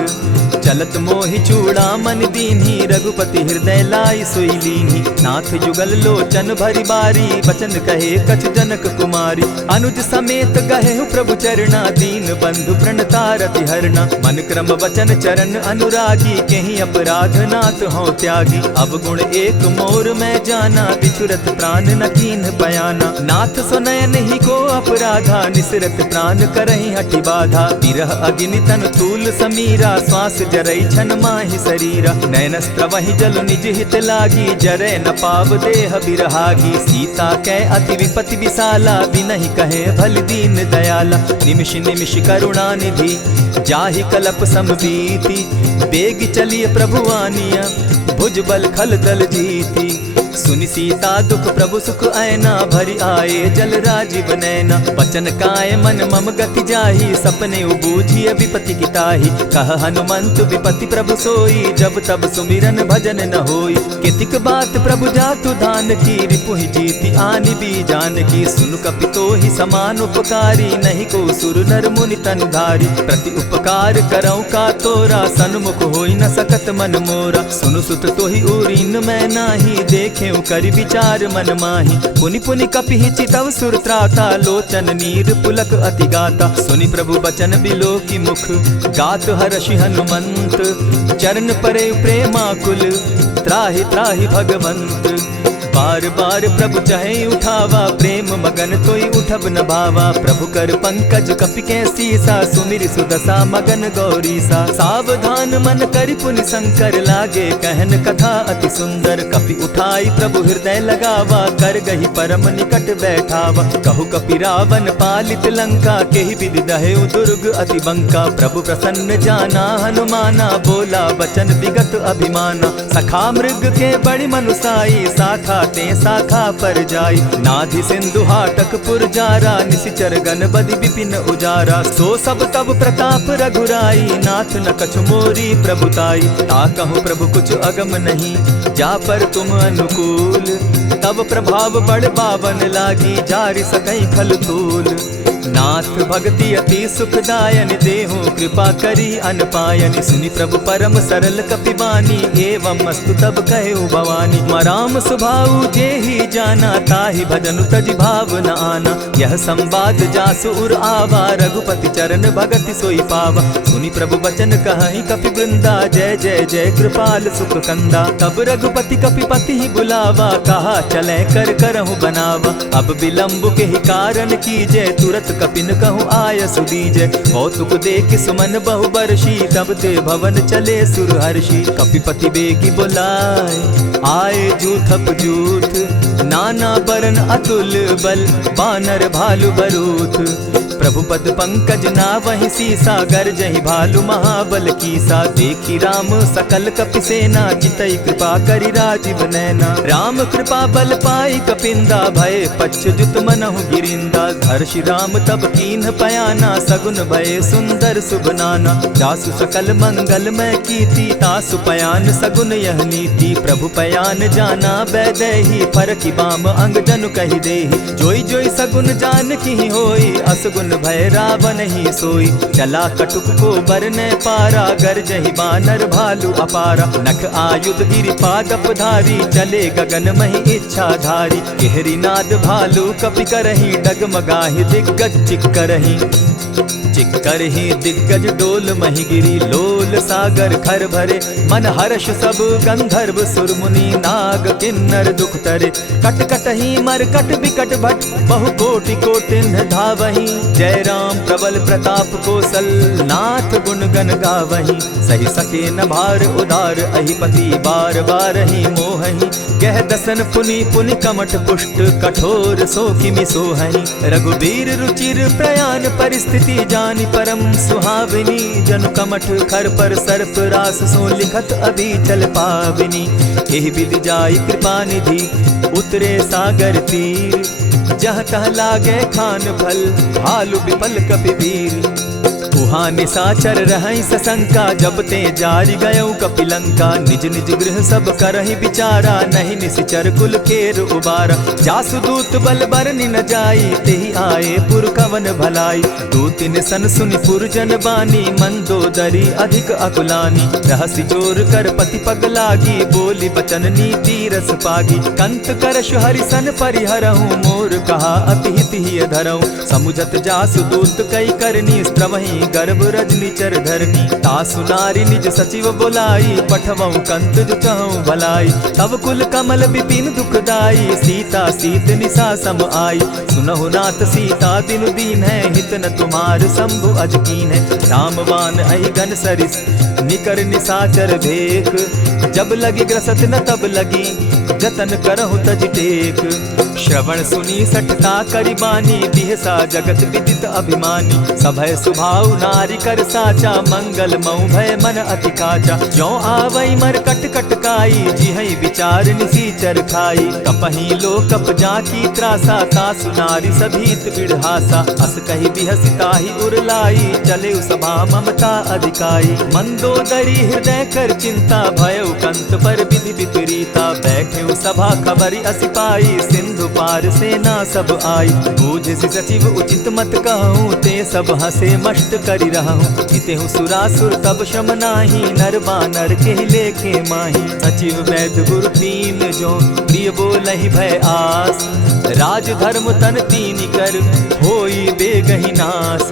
चलत मोहि चूड़ामन दीन्ही, रघुपति हृदय लाई सोई लीन्ही। नाथ जुगल लोचन भरी बारी, बचन कहे कछ जनक कुमारी। अनुज समेत गहे प्रभु चरणा, दीन बंधु प्रणतारति हरना। मन क्रम वचन चरण अनुरागी, कहीं अपराध नाथ हो त्यागी। अब गुण एक मोर में जाना, बिचुरत प्राण न कीन्ह बयाना। नाथ सुनयन ही को अपराधा, निसरत प्राण करहि हठि बाधा। विरह अग्नि तन तूल समीरा, श्वास जरई छन माहि शरीरा। नयनस्त्र वही जल निज हित लागी, जरै न पाव देह बिरहागी। सीता कै अति विपति विशाला, बिनहि कहे भल दीन दयाला। निमिष निमिष करुणा निधि, जाहि कलप समबीति। बेग चलिए प्रभु आनिया, भुज बल खल दल जीती। सुनि सीता दुख प्रभु सुख ऐना, भरी आए जल राजीव नैना। वचन काय मन मम गति जाहि, सपने बूझिय विपति किताहि। कह हनुमंत विपति प्रभु सोई, जब तब सुमिरन भजन न होई। कितिक बात प्रभु जातु धान की, रिपुहि जीति आनि भी जान की। सुनु कपितो ही समान उपकारी, नहीं को सुर नर मुनि तन धारी। प्रति उपकार करौ का तोरा, सन्मुख होई न सकत मन मोरा। सुनु सुत तोहि उरीन मैं नाही, देखे करि विचार मन माही। पुनि पुनि कपिहि चितव सुर त्राता, लोचन नीर पुलक अति गाता। सुनि प्रभु बचन बिलो की मुख, गात हर्षि हनुमंत। चरण परे प्रेमाकुल, त्राहि त्राहि भगवंत। बार बार प्रभु चहे उठावा, प्रेम मगन तोई उठब न भावा। प्रभु कर पंकज कपि के सीसा, सुमिर सुदशा मगन गौरीसा। सावधान मन करि पुनि शंकर, लागे कहन कथा अति सुंदर। कपि उठाई प्रभु हृदय लगावा, कर गही परम निकट बैठावा। कहु कपि रावण पालित लंका, केहि विधि दहेउ दुर्ग अति बंका। प्रभु प्रसन्न जाना हनुमाना, बोला बचन विगत अभिमाना। सखा मृग के बड़ी मनुसाई, साखा ते शाखा पर जाई। नाधि सिंधु हाटक पुर जारा, निशिचर गण बदि विपिन उजारा। सो सब तब प्रताप रघुराई, नाथ न कछु मोरी प्रभुताई। ताकहु प्रभु कुछ अगम नहीं, जा पर तुम अनुकूल। तब प्रभाव बड़ पावन लागी, जारि सकई खल तूल। नाथ भक्ति अति सुखदायन, देहु कृपा करी अनपायन। सुनि प्रभु परम सरल कपिबानी, एवं मस्तु तब कहे भवानी। मराम सुभाऊ जेहि जाना, ताहि भजनु तज भाव न आना। यह संवाद जासु उर आवा, रघुपति चरण भगति सोई पावा। सुनि प्रभु बचन कहहि कपि वृंदा, जय जय जय कृपाल सुख कंदा। तब रघुपति कपिपति ही बुलावा, कहा चले कर करहु बनावा। अब विलंब के ही कारण कीजय, तुरत कपिन कहूँ आय सुदीजय। कौतुक देख सुमन बहु बरसी, तब ते भवन चले सुर हर्षि। कपिपति बेगी बुलाए, आए जूथप जूथ। नाना बरन अतुल बल, बानर भालु बरूथ। प्रभु पद पंकज ना वही सीसा, गर्जहि भालु महाबल कीसा। देखी राम सकल कपि सेना, चितई कृपा करि राजीव नैना। राम कृपा बल पाई कपिंदा, भय पच्युत मनहु गिरिंदा। हर्षि राम तब कीन्ह पयाना, सगुन भय सुंदर शुभ नाना। जासु सकल मंगल मैं कीति, तासु पयान सगुन यह नीति। प्रभु पयान जाना बैदेही, फरकि बाम अंग जनु कहि देहि। जोई जोई सगुन जान की होई, असगुन भय रावण ही सोई। चला कटुक को बरने पारा, गरजहि बानर भालु अपारा। नख आयुध गिरि पादप धारी, चले गगन महि इच्छा धारी। केहरी नाद भालु कपि करहि, डगमगाहि दिग्गज चिक्करहि। चिक्करहि दिग्गज डोल महि गिरी, लोल सागर खर भरे। मन हर्ष सब गंधर्व सुर मुनि, नाग किन्नर दुख तरे। कट कटहि मरकट बिकट भट, बहु कोटि कोटिन धावहि। जय राम प्रबल प्रताप कौशल, नाथ गुण गण गावहि। सही सके न भार उदार, अहिपति बार बार ही मोहहि। गह दसन पुनि पुनि कमठ पुष्ट, कठोर सो किमि सोहहि। रघुबीर रुचिर प्रयाण परिस्थिति, जानि परम सुहाविनी। जनु कमठ खर पर सर्प रास, सो लिखत अभी चल पाविनी। एहि विधि जाई कृपा निधि, उतरे सागर तीर। जह तह लागे खान फल, भालु विपल कपि वीर। उह वहाँ निशाचर रहई सशंका, जब ते जारी गयऊ कपिलंका। निज निज गृह सब करहि विचारा, नहीं निशिचर कुल केर उबारा। जासुदूत बल बरनि न जाई, तेहि आए पुर कवन भलाई। दूतिन सन सुनि पुरजन बानी, मंदोदरी अधिक अकुलानी। रहसि जोर कर पति पग लागी, बोली बचन नीति रस पागी। कंत करश हरिसन परिहरहूँ, मोर कहा अति हित ही धरऊँ। समुझत जासुदूत कई करनी, स्त्रवहि गर्भ रजनी चर धरनी। तासु नारी निज सचिव बोलाई, पठवऊँ कंत जो चहूँ भलाई। तब कुल कमल विपिन दुखदाई, सीता सीत निशा सम आई। सुनहु नाथ सीता दिनु दीन है, हित न तुम्हार शंभु अजकीन है। रामवान अहि गन सरिस निकर निशाचर भेक, जब लगी ग्रसत न तब लगी, जतन करहु तज टेक। श्रवण सुनी सठता करिबानी, बिहसा जगत विदित अभिमानी। सभय सुभाव नारी कर साचा, मंगल मऊ भय मन अति काचा। जो आवई मर कट कटकाई, जिहई विचार निसीचर खाई। कपही लो कप जाकी त्रासा, तासु नारी सभीत बिढ़ासा। अस कही बिहसिताही उरलाई, चले सभा ममता अधिकाई। मंदोदरी हृदय कर चिंता, भयउ कंत पर विधि विपरीता। बैठे सभा खबरी असी पाई, सिंधु पार सेना सब आई। बूझ सचिव उचित मत कहूँ, ते सब हसे मष्ट करि रहूँ। हितेहु सुरासुर तब श्रम नाही, नर बानर के लेखे माही। सचिव वैद्य गुरु तीन जो, प्रिय बोलहि भय आस। राज धर्म तन तीन कर, होई बेगहि नास।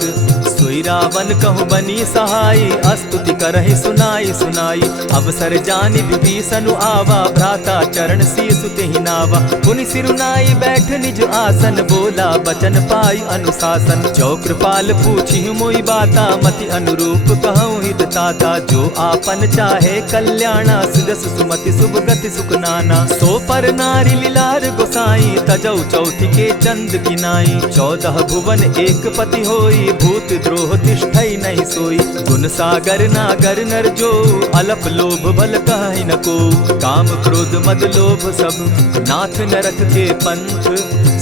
सोई रावण कहु बनी सहाई, अस्तुति करहि सुनाई सुनाई। अवसर जानि विभीषण आवा, भ्राता चरण शीसु तेहि नावा। पुनि सिरुनाई बैठ निज आसन, बोला बचन पाई अनुशासन। जो कृपाल पूछि मोई बाता, मति अनुरूप कहूँ हित ताता। जो आपन चाहे कल्याणा, सुजस सुमति शुभ गति सुख नाना। सो पर नारी लीलार गोसाई, तजौ चौथि के चंद किनाई। 14 भुवन एक पति होई, भूत द्रोह तिष्ठई नहीं सोई। गुण सागर नागर नर जो, अलप लोभ भल कहि न को। काम क्रोध मद लोभ सब, नाथ नरक के पंथ।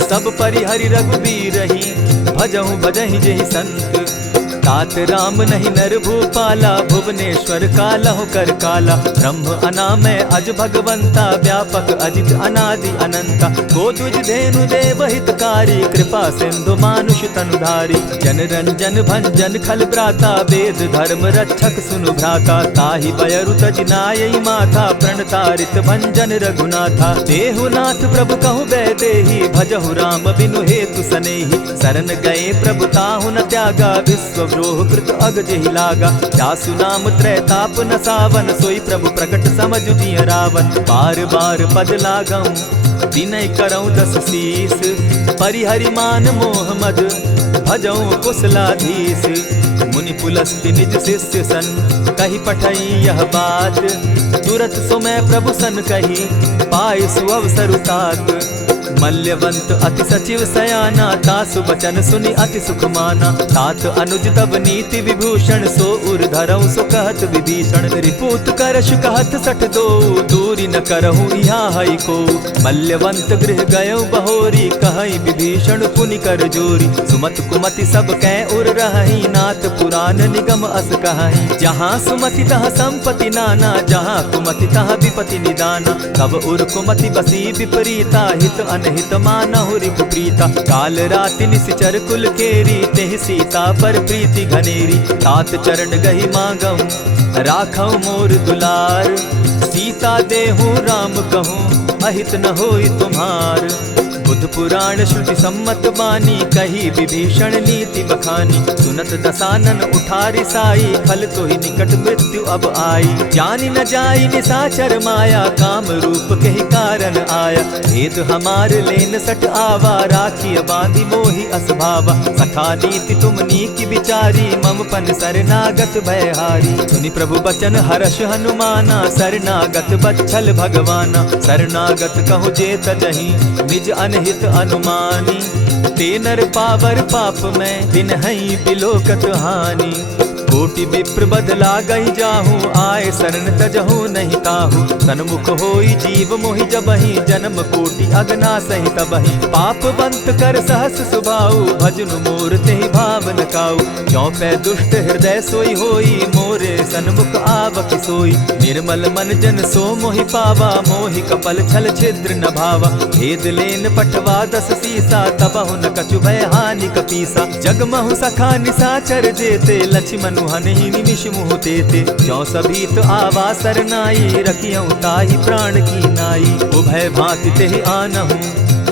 सब परिहरि रघुबीरहि, भजहु भजहि जेहि संत। तात राम नहीं नर भूपाला, भुवनेश्वर कालहु कर काला। ब्रह्म अनामय अज भगवंता, व्यापक अजित अनादि अनंता। को द्विज धेनु देव हितकारी, कृपा सिंधु मानुष तनुधारी। जन रंजन भंजन खल भ्राता, वेद धर्म रक्षक सुनु भ्राता। ताहि बयरु तज नायई माथा, प्रणतारित भंजन रघुनाथा। देहुनाथ प्रभु कहु बैदेहि, भजहु राम बिनु हेतु सनेहि। शरण गए प्रभु ताहु न त्यागा, विश्व द्रोह कृत अग जेहि लागा। जासु नाम त्रैताप न सावन, सोई प्रभु प्रकट समझ जिय रावण। बार बार पद लागऊं, विनय करऊं 10 शीस। परिहरि मान मोह मद, भजऊं कुशलाधीश। मुनि पुलस्त्य निज शिष्य सन, कही पठई यह बात। तुरत सो मैं प्रभु सन कही, पाई सुअवसर तात। मल्यवंत अति सचिव सयाना, तासु बचन सुनि अति सुख माना। तात अनुज तब नीति विभूषण, सो उर धरऊं सो कहत विभीषण। रिपुत करश कहत सठ दो, दूरी न करहूँ यहाँ हई को। मल्यवंत गृह गयऊ बहोरी, कहई विभीषण पुनि कर जोरी। सुमत कुमति सब कै उर रहई, नाथ पुराण निगम अस कहई। जहाँ सुमति तहाँ संपत्ति नाना, जहाँ कुमति तहाँ विपति निदाना। तब उर कुमति बसी विपरीता, हित अनहित मानहु रिपु प्रीता। काल राति निशिचर कुल केरी, तेहि सीता पर प्रीति घनेरी। तात चरण गहि मांगऊं, राखऊं मोर दुलार। सीता देहूं राम कहूं, अहित न होई तुम्हार। बुध पुराण श्रुति सम्मत बानी, कही विभीषण नीति बखानी। सुनत दसानन उठारी साई, फल तो ही निकट मृत्यु अब आई। जानी न जाई निशाचर माया, काम रूप के ही कारण आया। भेद हमार लेन सट आवा, राखी बांधी मोहि असभावा। सखा नीति तुम नीति विचारी, मम पन शरणागत भयहारी। सुनि प्रभु बचन हर्ष हनुमाना, शरणागत बच्छल भगवाना। शरणागत कहु जे तजहि, निज अनहित अनुमानी। ते नर पावर पाप में, दिन हई बिलोकत हानि। कोटि विप्र बदला गई जाहूँ, आए शरण तजहू नहीं ताहू। सन्मुख होई जीव मोहि जबहि, जन्म कोटि अगना सही तबहि। पापवंत कर सहस सुभाऊ, भजनु मोर तेहि भावन काऊ। ज्यों पै दुष्ट हृदय सोई होई, मोरे सन्मुख आवक सोई। निर्मल मन जन सो मोहि पावा, मोहि कपल छल छिद्र न भावा। भेद लेन पठवा दस सीसा, तबहु न कछु भय हानि कपीसा। जगमहु सखा निसाचर जेते, लक्ष्मनु हनहि निमिष मुह तेते। ज्यों सभीत आवा सरनाई, रखियौ ताहि प्राण की नाई। उभय भांति तेहि आनहु,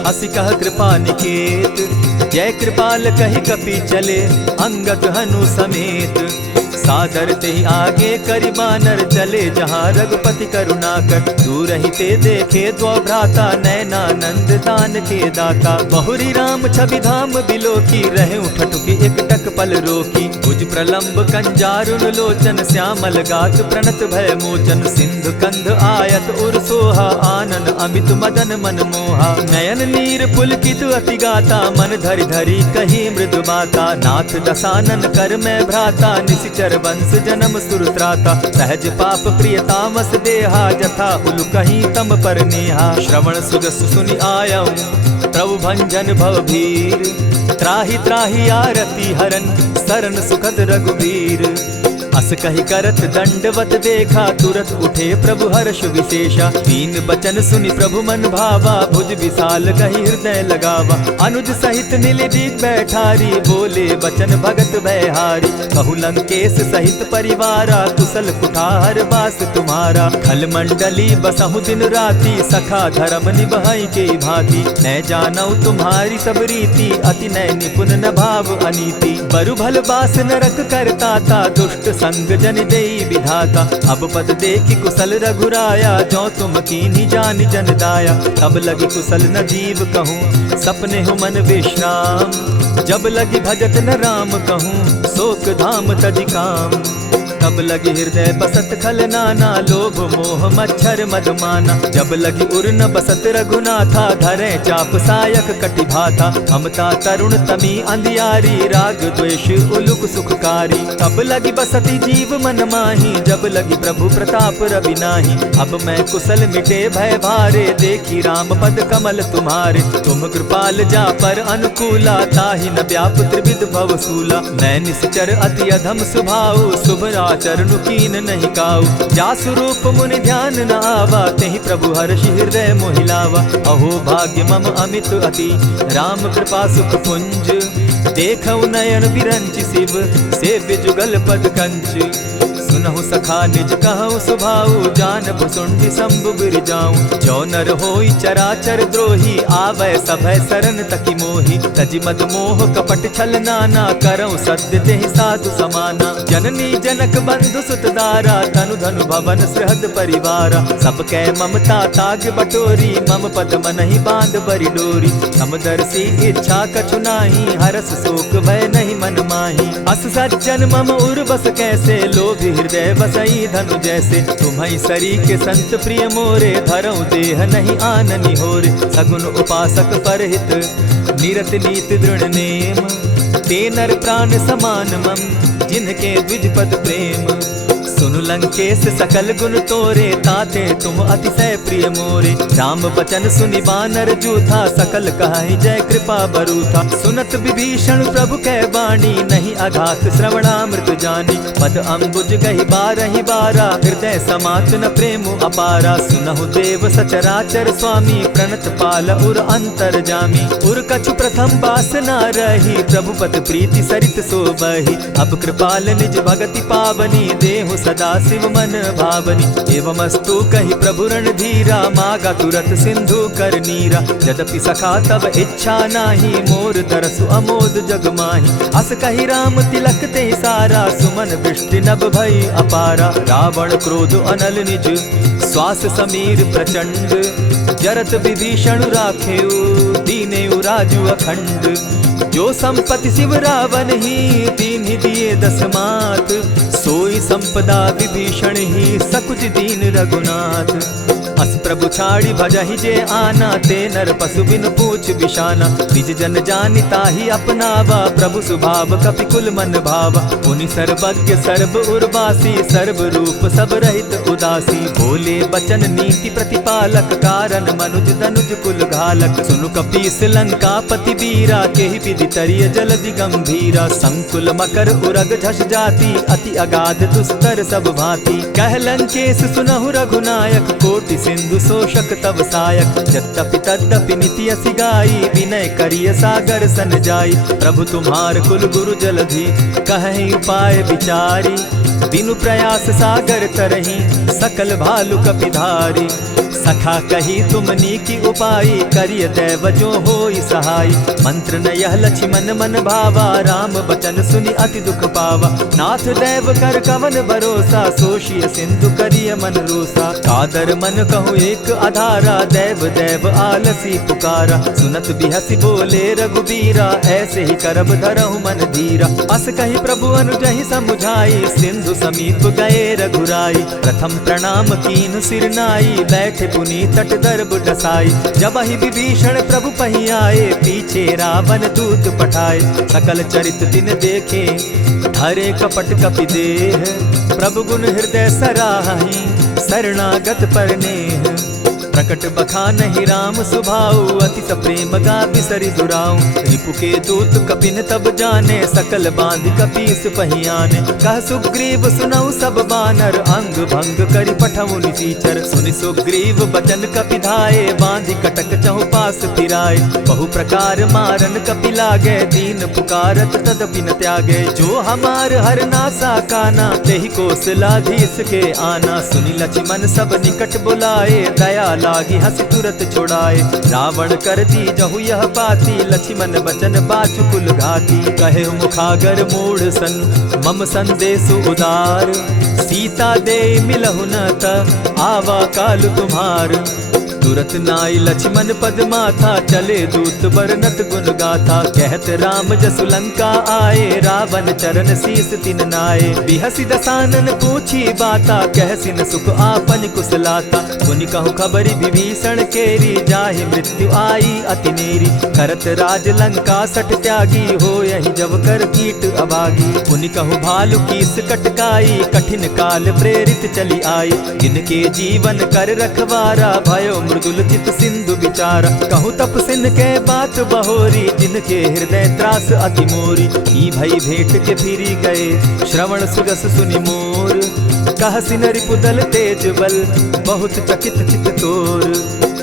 हसी कह कृपा निकेत। जय कृपाल कहि कपि चले, अंगद हनु समेत। सादर तेहि आगे करि बानर, चले जहाँ रघुपति करुणाकर। दूर ही ते देखे द्वौ भ्राता, नयनानंद दान के दाता। बहुरी राम छवि धाम बिलोकी, रहे उठटुकी एक टक पल रोकी। भुज प्रलंब कंजारुन लोचन, श्यामल गात प्रणत भय मोचन। सिंधु कंध आयत उर सोहा, आनन अमित मदन मन मोहा। नयन नीर पुलकित अति गाता, मन धरि धरि कही मृदु बाता। नाथ दसानन कर मैं भ्राता, निशिचर वंश जन्म सुरत्राता। सहज पाप प्रियतामस देहा, जथा उलु कहीं तम पर नेहा। श्रवण सुजस सुनि आयऊ, प्रभु भंजन भव भीर। त्राहि त्राहि आरती हरन, सरन सुखद रघुवीर। अस कहि करत दंडवत देखा, तुरत उठे प्रभु हर्ष विशेषा। तीन बचन सुनि प्रभु मन भावा, भुज विशाल कहि हृदय लगावा। अनुज सहित मिले दीप बैठारी, बोले बचन भगत भयहारी। कहु लंकेश सहित परिवारा, कुशल कुठार बास तुम्हारा। खल मंडली बसहु दिन राति, सखा धर्म निभई के भांति। न जानऊ तुम्हारी सब रीति, अति नय निपुण न भाव अनीति। बरु भल बास नरक करताता, दुष्ट संग जन देई विधाता। अब पद देखि कुशल रघुराया, जो तुम कीन्ही जानि जन दाया। तब लगी कुशल न जीव कहूँ, सपने हो मन विश्राम। जब लगी भजत न राम कहूँ, शोक धाम तजि काम। तब लगी हृदय बसत खल नाना, लोभ मोह मच्छर मदमाना। जब लगी उर न बसत रघुनाथा, धरे चाप सायक कटि भाथा। ममता तरुण तमी अंधियारी, राग द्वेष उलुक सुखकारी। तब लगी बसती जीव मन माही, जब लगी प्रभु प्रताप रवि नाही। अब मैं कुशल मिटे भय भारे, देखी राम पद कमल तुम्हारे। तुम कृपाल जा पर अनुकूला, ताहि न व्याप त्रिविध भव सूला। मैं निश्चर अति अधम स्वभाव, शुभ चरणु कीन नहीं काऊ। जासु रूप मुनि ध्यान न आवा, तेहि प्रभु हर्षि हृदय मोहिलावा। अहो भाग्य मम अमित अति, राम कृपा सुख पुंज। देखऊ नयन विरंचि शिव, सेव्य जुगल पद कंच। सुनहु सखा निज कहु सुभाऊ, जान भुसुंडि शंभु गिर जाऊं। जो नर होई चराचर द्रोही, आवै सभय सरन तकी मोही। तजि मद मोह कपट छल नाना, करऊं सत्य तेहि साधु समाना। जननी जनक बंधु सुत दारा, तनु धनु भवन सृहद परिवारा। सब कै ममता ताग बटोरी, मम पद मनहि बांध बरि डोरी। समदर्शी इच्छा कछु नाही, हरस शोक भय नहीं मन माही। अस सज्जन मम उर बस कैसे, लोभी हृदय बसई धनु जैसे। तुम्हि सरी के संत प्रिय मोरे, धरऊं देह नहीं आननि होरे। सगुन उपासक परहित, निरत नीत दृढ़ नेम। ते नर प्राण समान मम, जिनके द्विज पद प्रेम। सुनु लंकेश सकल गुण तोरे, ताते तुम अतिशय प्रिय मोरे। राम बचन सुनि बानर जूथा, सकल कहाहि जय कृपा बरूथा। सुनत विभीषण प्रभु कै बाणी, नहीं अघात श्रवणामृत जानी। पद अम्बुज गहि बारहि बारा, हृदय समात न प्रेम अपारा। सुनहु देव सचराचर स्वामी, प्रणत पाल उर अंतर जामी। उर कछु प्रथम बास न रही, प्रभु पद प्रीति सरित सोबहि। अब कृपाल निज भगति पावनी, देहु सदा शिव मन भावनी। एवमस्तु कहि प्रभु रणधीरा, मागा तुरत सिंधु कर नीरा। यद्यपि सखा तब इच्छा नाही, मोर दरसु अमोद जग माही। अस कहि राम तिलक तेहि सारा, सुमन दृष्टि नभ भई अपारा। रावण क्रोध अनल निज, श्वास समीर प्रचंड। जरत विभीषण राखेउ, दीनेउ राजु अखंड। जो संपत्ति शिव रावण ही, दीन्हि दिए दस मात। सोई संपदा विभीषण ही सकुच दीन रघुनाथ। अस प्रभु छाड़ी भजहि जे आना, ते नर पशु बिन पूछ बिशाना। निज जन जानिता ही अपनावा, प्रभु स्वभाव कपि कुल मन भावा। मुनि सर्वज्ञ सर्व उर्वासी, सर्व रूप सब रहित उदासी। बोले बचन नीति प्रतिपालक, कारण मनुज धनुज कुल घालक। सुनु कपीस लंकापति बीरा, केहि विधि तरिय जलधि गंभीरा। संकुल मकर उरग झष जाति, अति अगाध दुस्तर सब भांति। कह लंकेश सुनहु रघुनायक, कोटि सिंधु शोषक तव सायक। यद्यपि तद्यपि निति असि गाई, विनय करिय सागर सन जाई। प्रभु तुम्हार कुल गुरु जलधि, कहि उपाय विचारी। बिनु प्रयास सागर तरहि, सकल भालु कपिधारी। सखा कही तुमनी की उपाई, करिय दैव जो होई सहाय। मंत्र न यह लक्ष्मण मन भावा, राम बचन सुनि अति दुख पावा। नाथ दैव कर कवन भरोसा, सोषिय सिंधु करिय मन रोसा। कादर मन कहूँ एक आधारा, दैव दैव आलसी पुकारा। सुनत बिहसी बोले रघुबीरा, ऐसे ही करब धरहु मन धीरा। अस कही प्रभु अनुजहि समुझाई, सिंधु समीप गए रघुराई। प्रथम प्रणाम कीन सिर नाई, बैठे पुनि तट दर्ब डसाई। जब ही विभीषण प्रभु पही आए, पीछे रावण दूत पठाए। सकल चरित दिन देखे, धरे कपट कपि देह। प्रभु गुण हृदय सराहि, शरणागत पर नेह। प्रकट बखानहि राम सुभाऊ, अति प्रेम गा बिसरि दुराऊ। रिपु के दूत कपिन तब जाने, सकल बांधि कपीस पहियाने। कह सुग्रीव सुनऊ सब बानर, अंग भंग करि पठऊ निसीचर। सुनि सुग्रीव बचन कपि धाये, बांधि कटक चहु पास फिराए। बहु प्रकार मारन कपि लागे, दीन पुकारत तदपि न त्यागे। जो हमार हर नासा काना, तेहि कौशलाधीश के आना। सुनि लक्ष्मण सब निकट बुलाए, दया लागी हंस तुरत छुड़ाए। रावण कर दी जहु यह पाती, लक्ष्मण बचन बाचु कुल घाती। कहे मुखागर मूढ़ सन, मम संदेश उदार। सीता दे मिलहु न त, आवा काल तुम्हार। तुरत नाई लक्ष्मण पद माथा, चले दूत बरनत गुण गाथा। कहत राम जसु लंका आए, रावण चरण शीस तिन नाए। बिहसी दसानन पूछी बाता, कहसिन सुख आपन कुशलाता। सुनि कहु खबरी विभीषण केरी, जाहि मृत्यु आई अति नेरी। करत राज लंका सठ त्यागी, हो यही जब कर कीट अभागी। पुनि कहु भालु कीस कटकाई, कठिन काल प्रेरित चली आई। जिनके जीवन कर रखवारा, भयो मृदुल चित सिंधु विचारा। कहूँ तपसिन के बात बहोरी, जिनके हृदय त्रास अति मोरी। ई भई भेंट के फिरी गए, श्रवण सुरस सुनि मोर। कहसिन रिपुदल तेज बल, बहुत चकित चित तोर।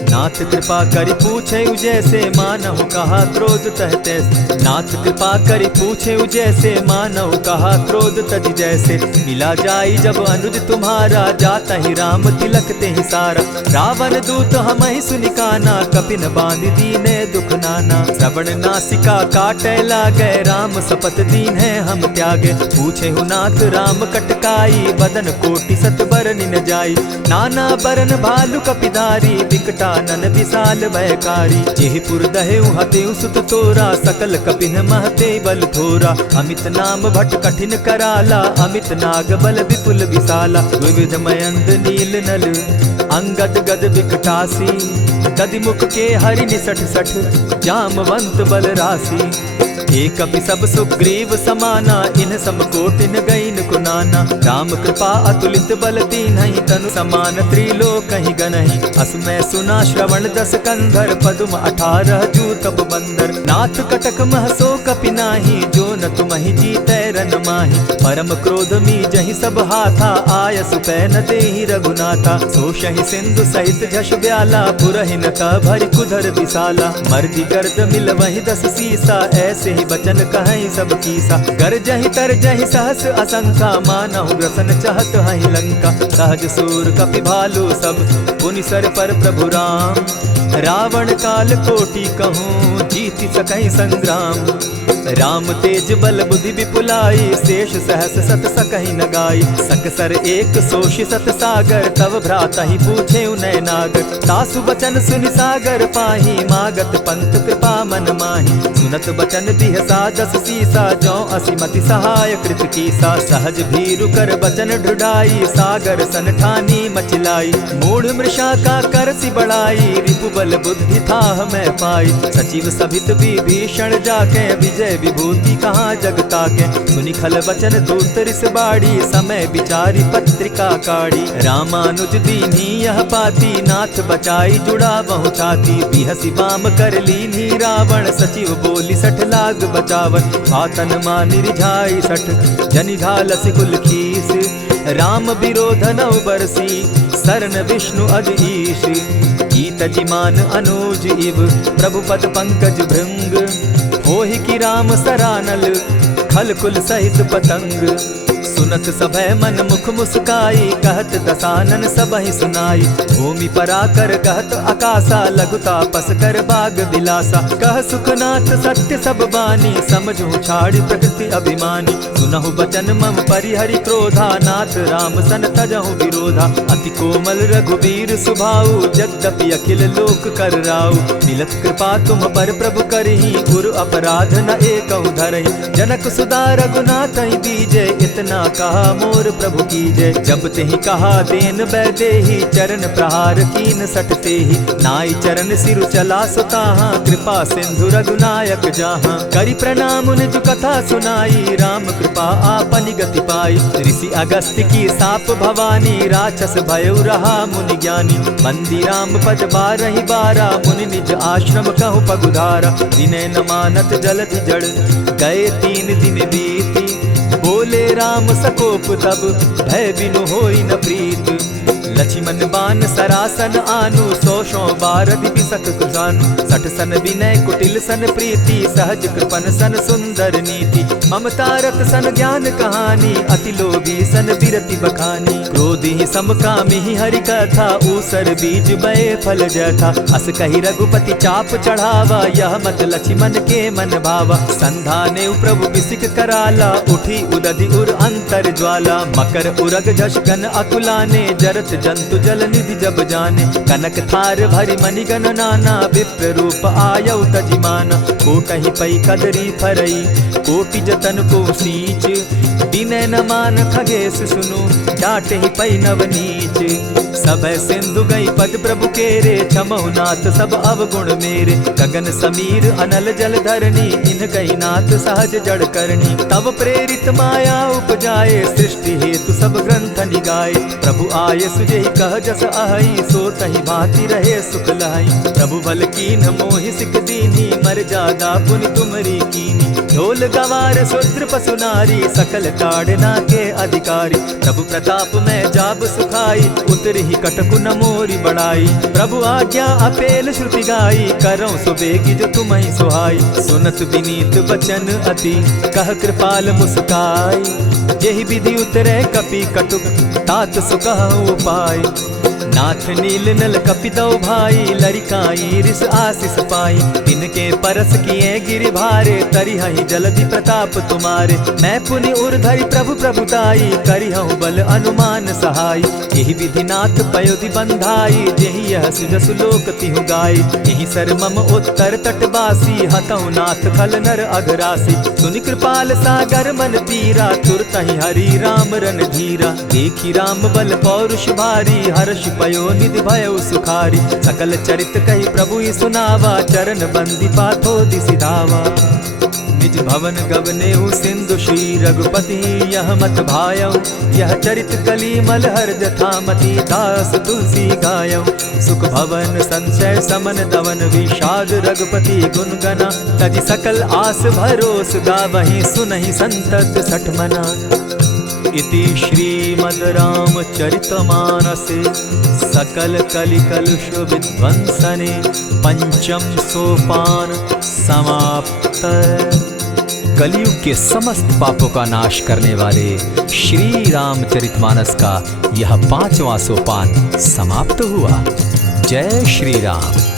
नाथ कृपा करि पूछे जैसे, मानहु कहा क्रोध तह तैसे। नाथ कृपा करि पूछे जैसे, मानहु कहा क्रोध तज जैसे। मिला जाई जब अनुज तुम्हारा, जाता ही राम तिलक ते ही सारा। रावण दूत हम ही सुनि काना, कपिन बांध दीने दुख नाना। श्रवण नासिका काटे लागे, राम सपत दीन है हम त्यागे। पूछे हु नाथ राम कटकाई, बदन कोटि सत बरन न जाई। नाना बरन भालु कपिधारी, विकटा नन विशाल भयकारी। जेहिपुर दहेउ हतेउ सुत तोरा, सकल कपिन महते बल थोरा। अमित नाम भट कठिन कराला, अमित नाग बल विपुल विशाला। विविध मयंद नील नल, अंगद गद विकटासी। दधिमुख के हरि निसठ सठ, जामवंत बल राशि। एक कपि सब सुग्रीव समाना, इन सम कोटिन गईन कुनाना। राम कृपा अतुलित बल दीन्हि, तनु समान त्रिलोक ही गनहि। अस मैं सुना श्रवण दस कंधर, पदुम 18 जू तब बंदर। नाथ कटक महसो कपि नाही, जो न तुमहि जीतै रन माहि। परम क्रोध मी जहि सब हाथा, आयस पै न देहि रघुनाथा। सोषहि सिंधु सहित झष ब्याला, पुरहिन का भरि कुधर विशाला। मर्दि गर्द मिल वहि 10 सीसा, ऐसे ही बचन कहीं सब कीसा। गरजहि तरजहि सहस असंखा, मानहु ग्रसन चाहत हहि लंका। सहज सूर कपि भालु सब, पुनि सर पर प्रभु राम। रावण काल कोटि कहूँ, जीत जीति सकहि संग्राम। राम तेज बल बुद्धि विपुलाई, शेष सहस सत सकहि न गाई। सकसर एक सोषि सत सागर, तव भ्राता ही पूछे उनय नागर। तासु बचन सुनि सागर पाही, मागत पंत कृपा मन माही। सुनत बचन दिह सादस सीसा, जौ असिमति सहाय कृत कीसा। सहज भीरु कर बचन ढुढ़ाई, सागर सन ठानी मचिलाई। मूढ़ मृषा का करसि बढ़ाई, रिपु बल बुद्धि थाह मैं पाई। सचिव सभित विभीषण जाके, विजय विभूति कहाँ जगता के। सुनि खल वचन दूत रिस बाड़ी, समय विचारी पत्रिका काढ़ी। रामानुज दीन्ही यह पाती, नाथ बचाई जुड़ा बहु छाती। बिहसी बाम कर लीन्ही रावण, सचिव बोली सठ लाग बचावन। आतन मानि रिझाई सठ, जनि घालसि कुल खीस। राम विरोध नौ बरसी, सरन विष्णु अज ईश। कीत जिमान अनुज इव, प्रभु पद पंकज भृंग। होहि की राम सरानल, खल कुल सहित पतंग। सुनत सभय मन मुख मुस्काई, कहत दसानन सबहि सुनाई। भूमि पराकर कहत आकाशा, लघुता पस कर बाग बिलासा। कह सुखनाथ सत्य सब बानी, समझू छाड़ी प्रकृति अभिमानी। सुनहु बचन मम परिहरि क्रोधा, नाथ राम सन तजहु विरोधा। अति कोमल रघुबीर सुभाऊ, यद्यपि अखिल लोक कर राऊ। मिलत कृपा तुम पर प्रभु करही, गुरु अपराध न एकहु धरहि। जनक सुदा रघुनाथ ही दीजे, इतना कहा मोर प्रभु कीजय। जब तेहि कहा देन बैदेही, चरण प्रहार कीन सटते ही। नाई चरण सिरु चला सुताहा, कृपा सिंधु रघुनायक जाहा। करि प्रणाम निज कथा सुनाई, राम कृपा आपनि गति पाई। ऋषि अगस्त्य की साप भवानी, राक्षस भयउ रहा मुनि ज्ञानी। बंदी राम पद बारहि बारा, मुनि निज आश्रम कहु पगुधारा। विनय न मानत जलधि जड़, गए 3 दिन बीती। बोले राम सकोप तब, भय बिनु होई न प्रीत। लक्ष्मण बान सरासन आनु, 100 बारदि बिसक कुजानु। 60 सन विनय कुटिल सन प्रीति, सहज कृपन सन सुंदर नीति। ममता रत सन ज्ञान कहानी, अति लोभी सन बिरति बखानी। क्रोधि समकामी हरि कथा, ऊसर बीज बये फल जथा। अस कहि रघुपति चाप चढ़ावा, यह मत लक्ष्मण के मन भावा। संधाने प्रभु बिसिक कराला, उठी उदधि उर अंतर ज्वाला। मकर उरग झष गन अकुलाने, जरत जंतु जल निधि जब जाने। कनक थार भरि मणिगण नाना, विप्र रूप आयौ तजिमाना। कोटहि पै कदरी फरई, कोटि जतन को सींच। विनय न मान खगेश सुनु, डांटहि पै नव नीच। सब सिंधु गई पद प्रभु केरे, क्षमहु नाथ सब अवगुण मेरे। गगन समीर अनल जल धरणी, इन कही नाथ सहज जड़ करणी। तब प्रेरित माया उपजाए, सृष्टि हेतु सब ग्रंथ निगाए। प्रभु आय सुजेहि कह जस अहई, सो तहि भांति रहे सुख लहई। प्रभु बल कीन्ह मोहि सिख दीन्ही, मर जादा पुनि तुमरी कीनी। ढोल गवार शूद्र पशु नारी, सकल ताड़ना के अधिकारी। प्रभु प्रताप में जाब सुखाई, उतरहि कटकु न मोरी बड़ाई। प्रभु आज्ञा अपेल श्रुति गाई, करौ सुबेगी जो तुम्हि सुहाई। सुनत विनीत बचन अति, कह कृपाल मुस्काई। जेहि विधि उतरे कपि कटुक, तात सुकहु उपाय। नाथ नील नल कपितौ भाई, लरिकाई रिस आशीष पाई। तिनके परस किए गिरि भारे, तरिहहि जलधि प्रताप तुम्हारे। मैं पुनि उर्धरि प्रभु प्रभुताई, करिहउ बल अनुमान सहाय। एहि विधि नाथ पयोधि बंधाई, जेहि यह सुजसु लोक तिहु गाई। एहि सर मम उत्तर तटवासी, हतहु नाथ खल नर अघरासी। सुनि कृपाल सागर मन पीरा, तुरतहि हरि राम रन धीरा। देखी राम बल पौरुष भारी, हर्ष पयो निधि भयउ सुखारी। सकल चरित कहि प्रभु ही सुनावा, चरण बंदी पाथो दिसि धावा। निज भवन गवनेहु सिंधु श्री रघुपति, यह मत भायौ। यह चरित कली मलहर जथामति, दास तुलसी गायौ। सुख भवन संशय समन दवन, विषाद रघुपति गुण गना। तजि सकल आस भरोस, गावहि सुनहि संतत सठ मना। इति श्रीमद् रामचरितमानसे, सकल कलि कलुष विध्वंसने। पंचम सोपान समाप्त। कलयुग के समस्त पापों का नाश करने वाले श्री रामचरितमानस का यह 5वां सोपान समाप्त हुआ। जय श्री राम।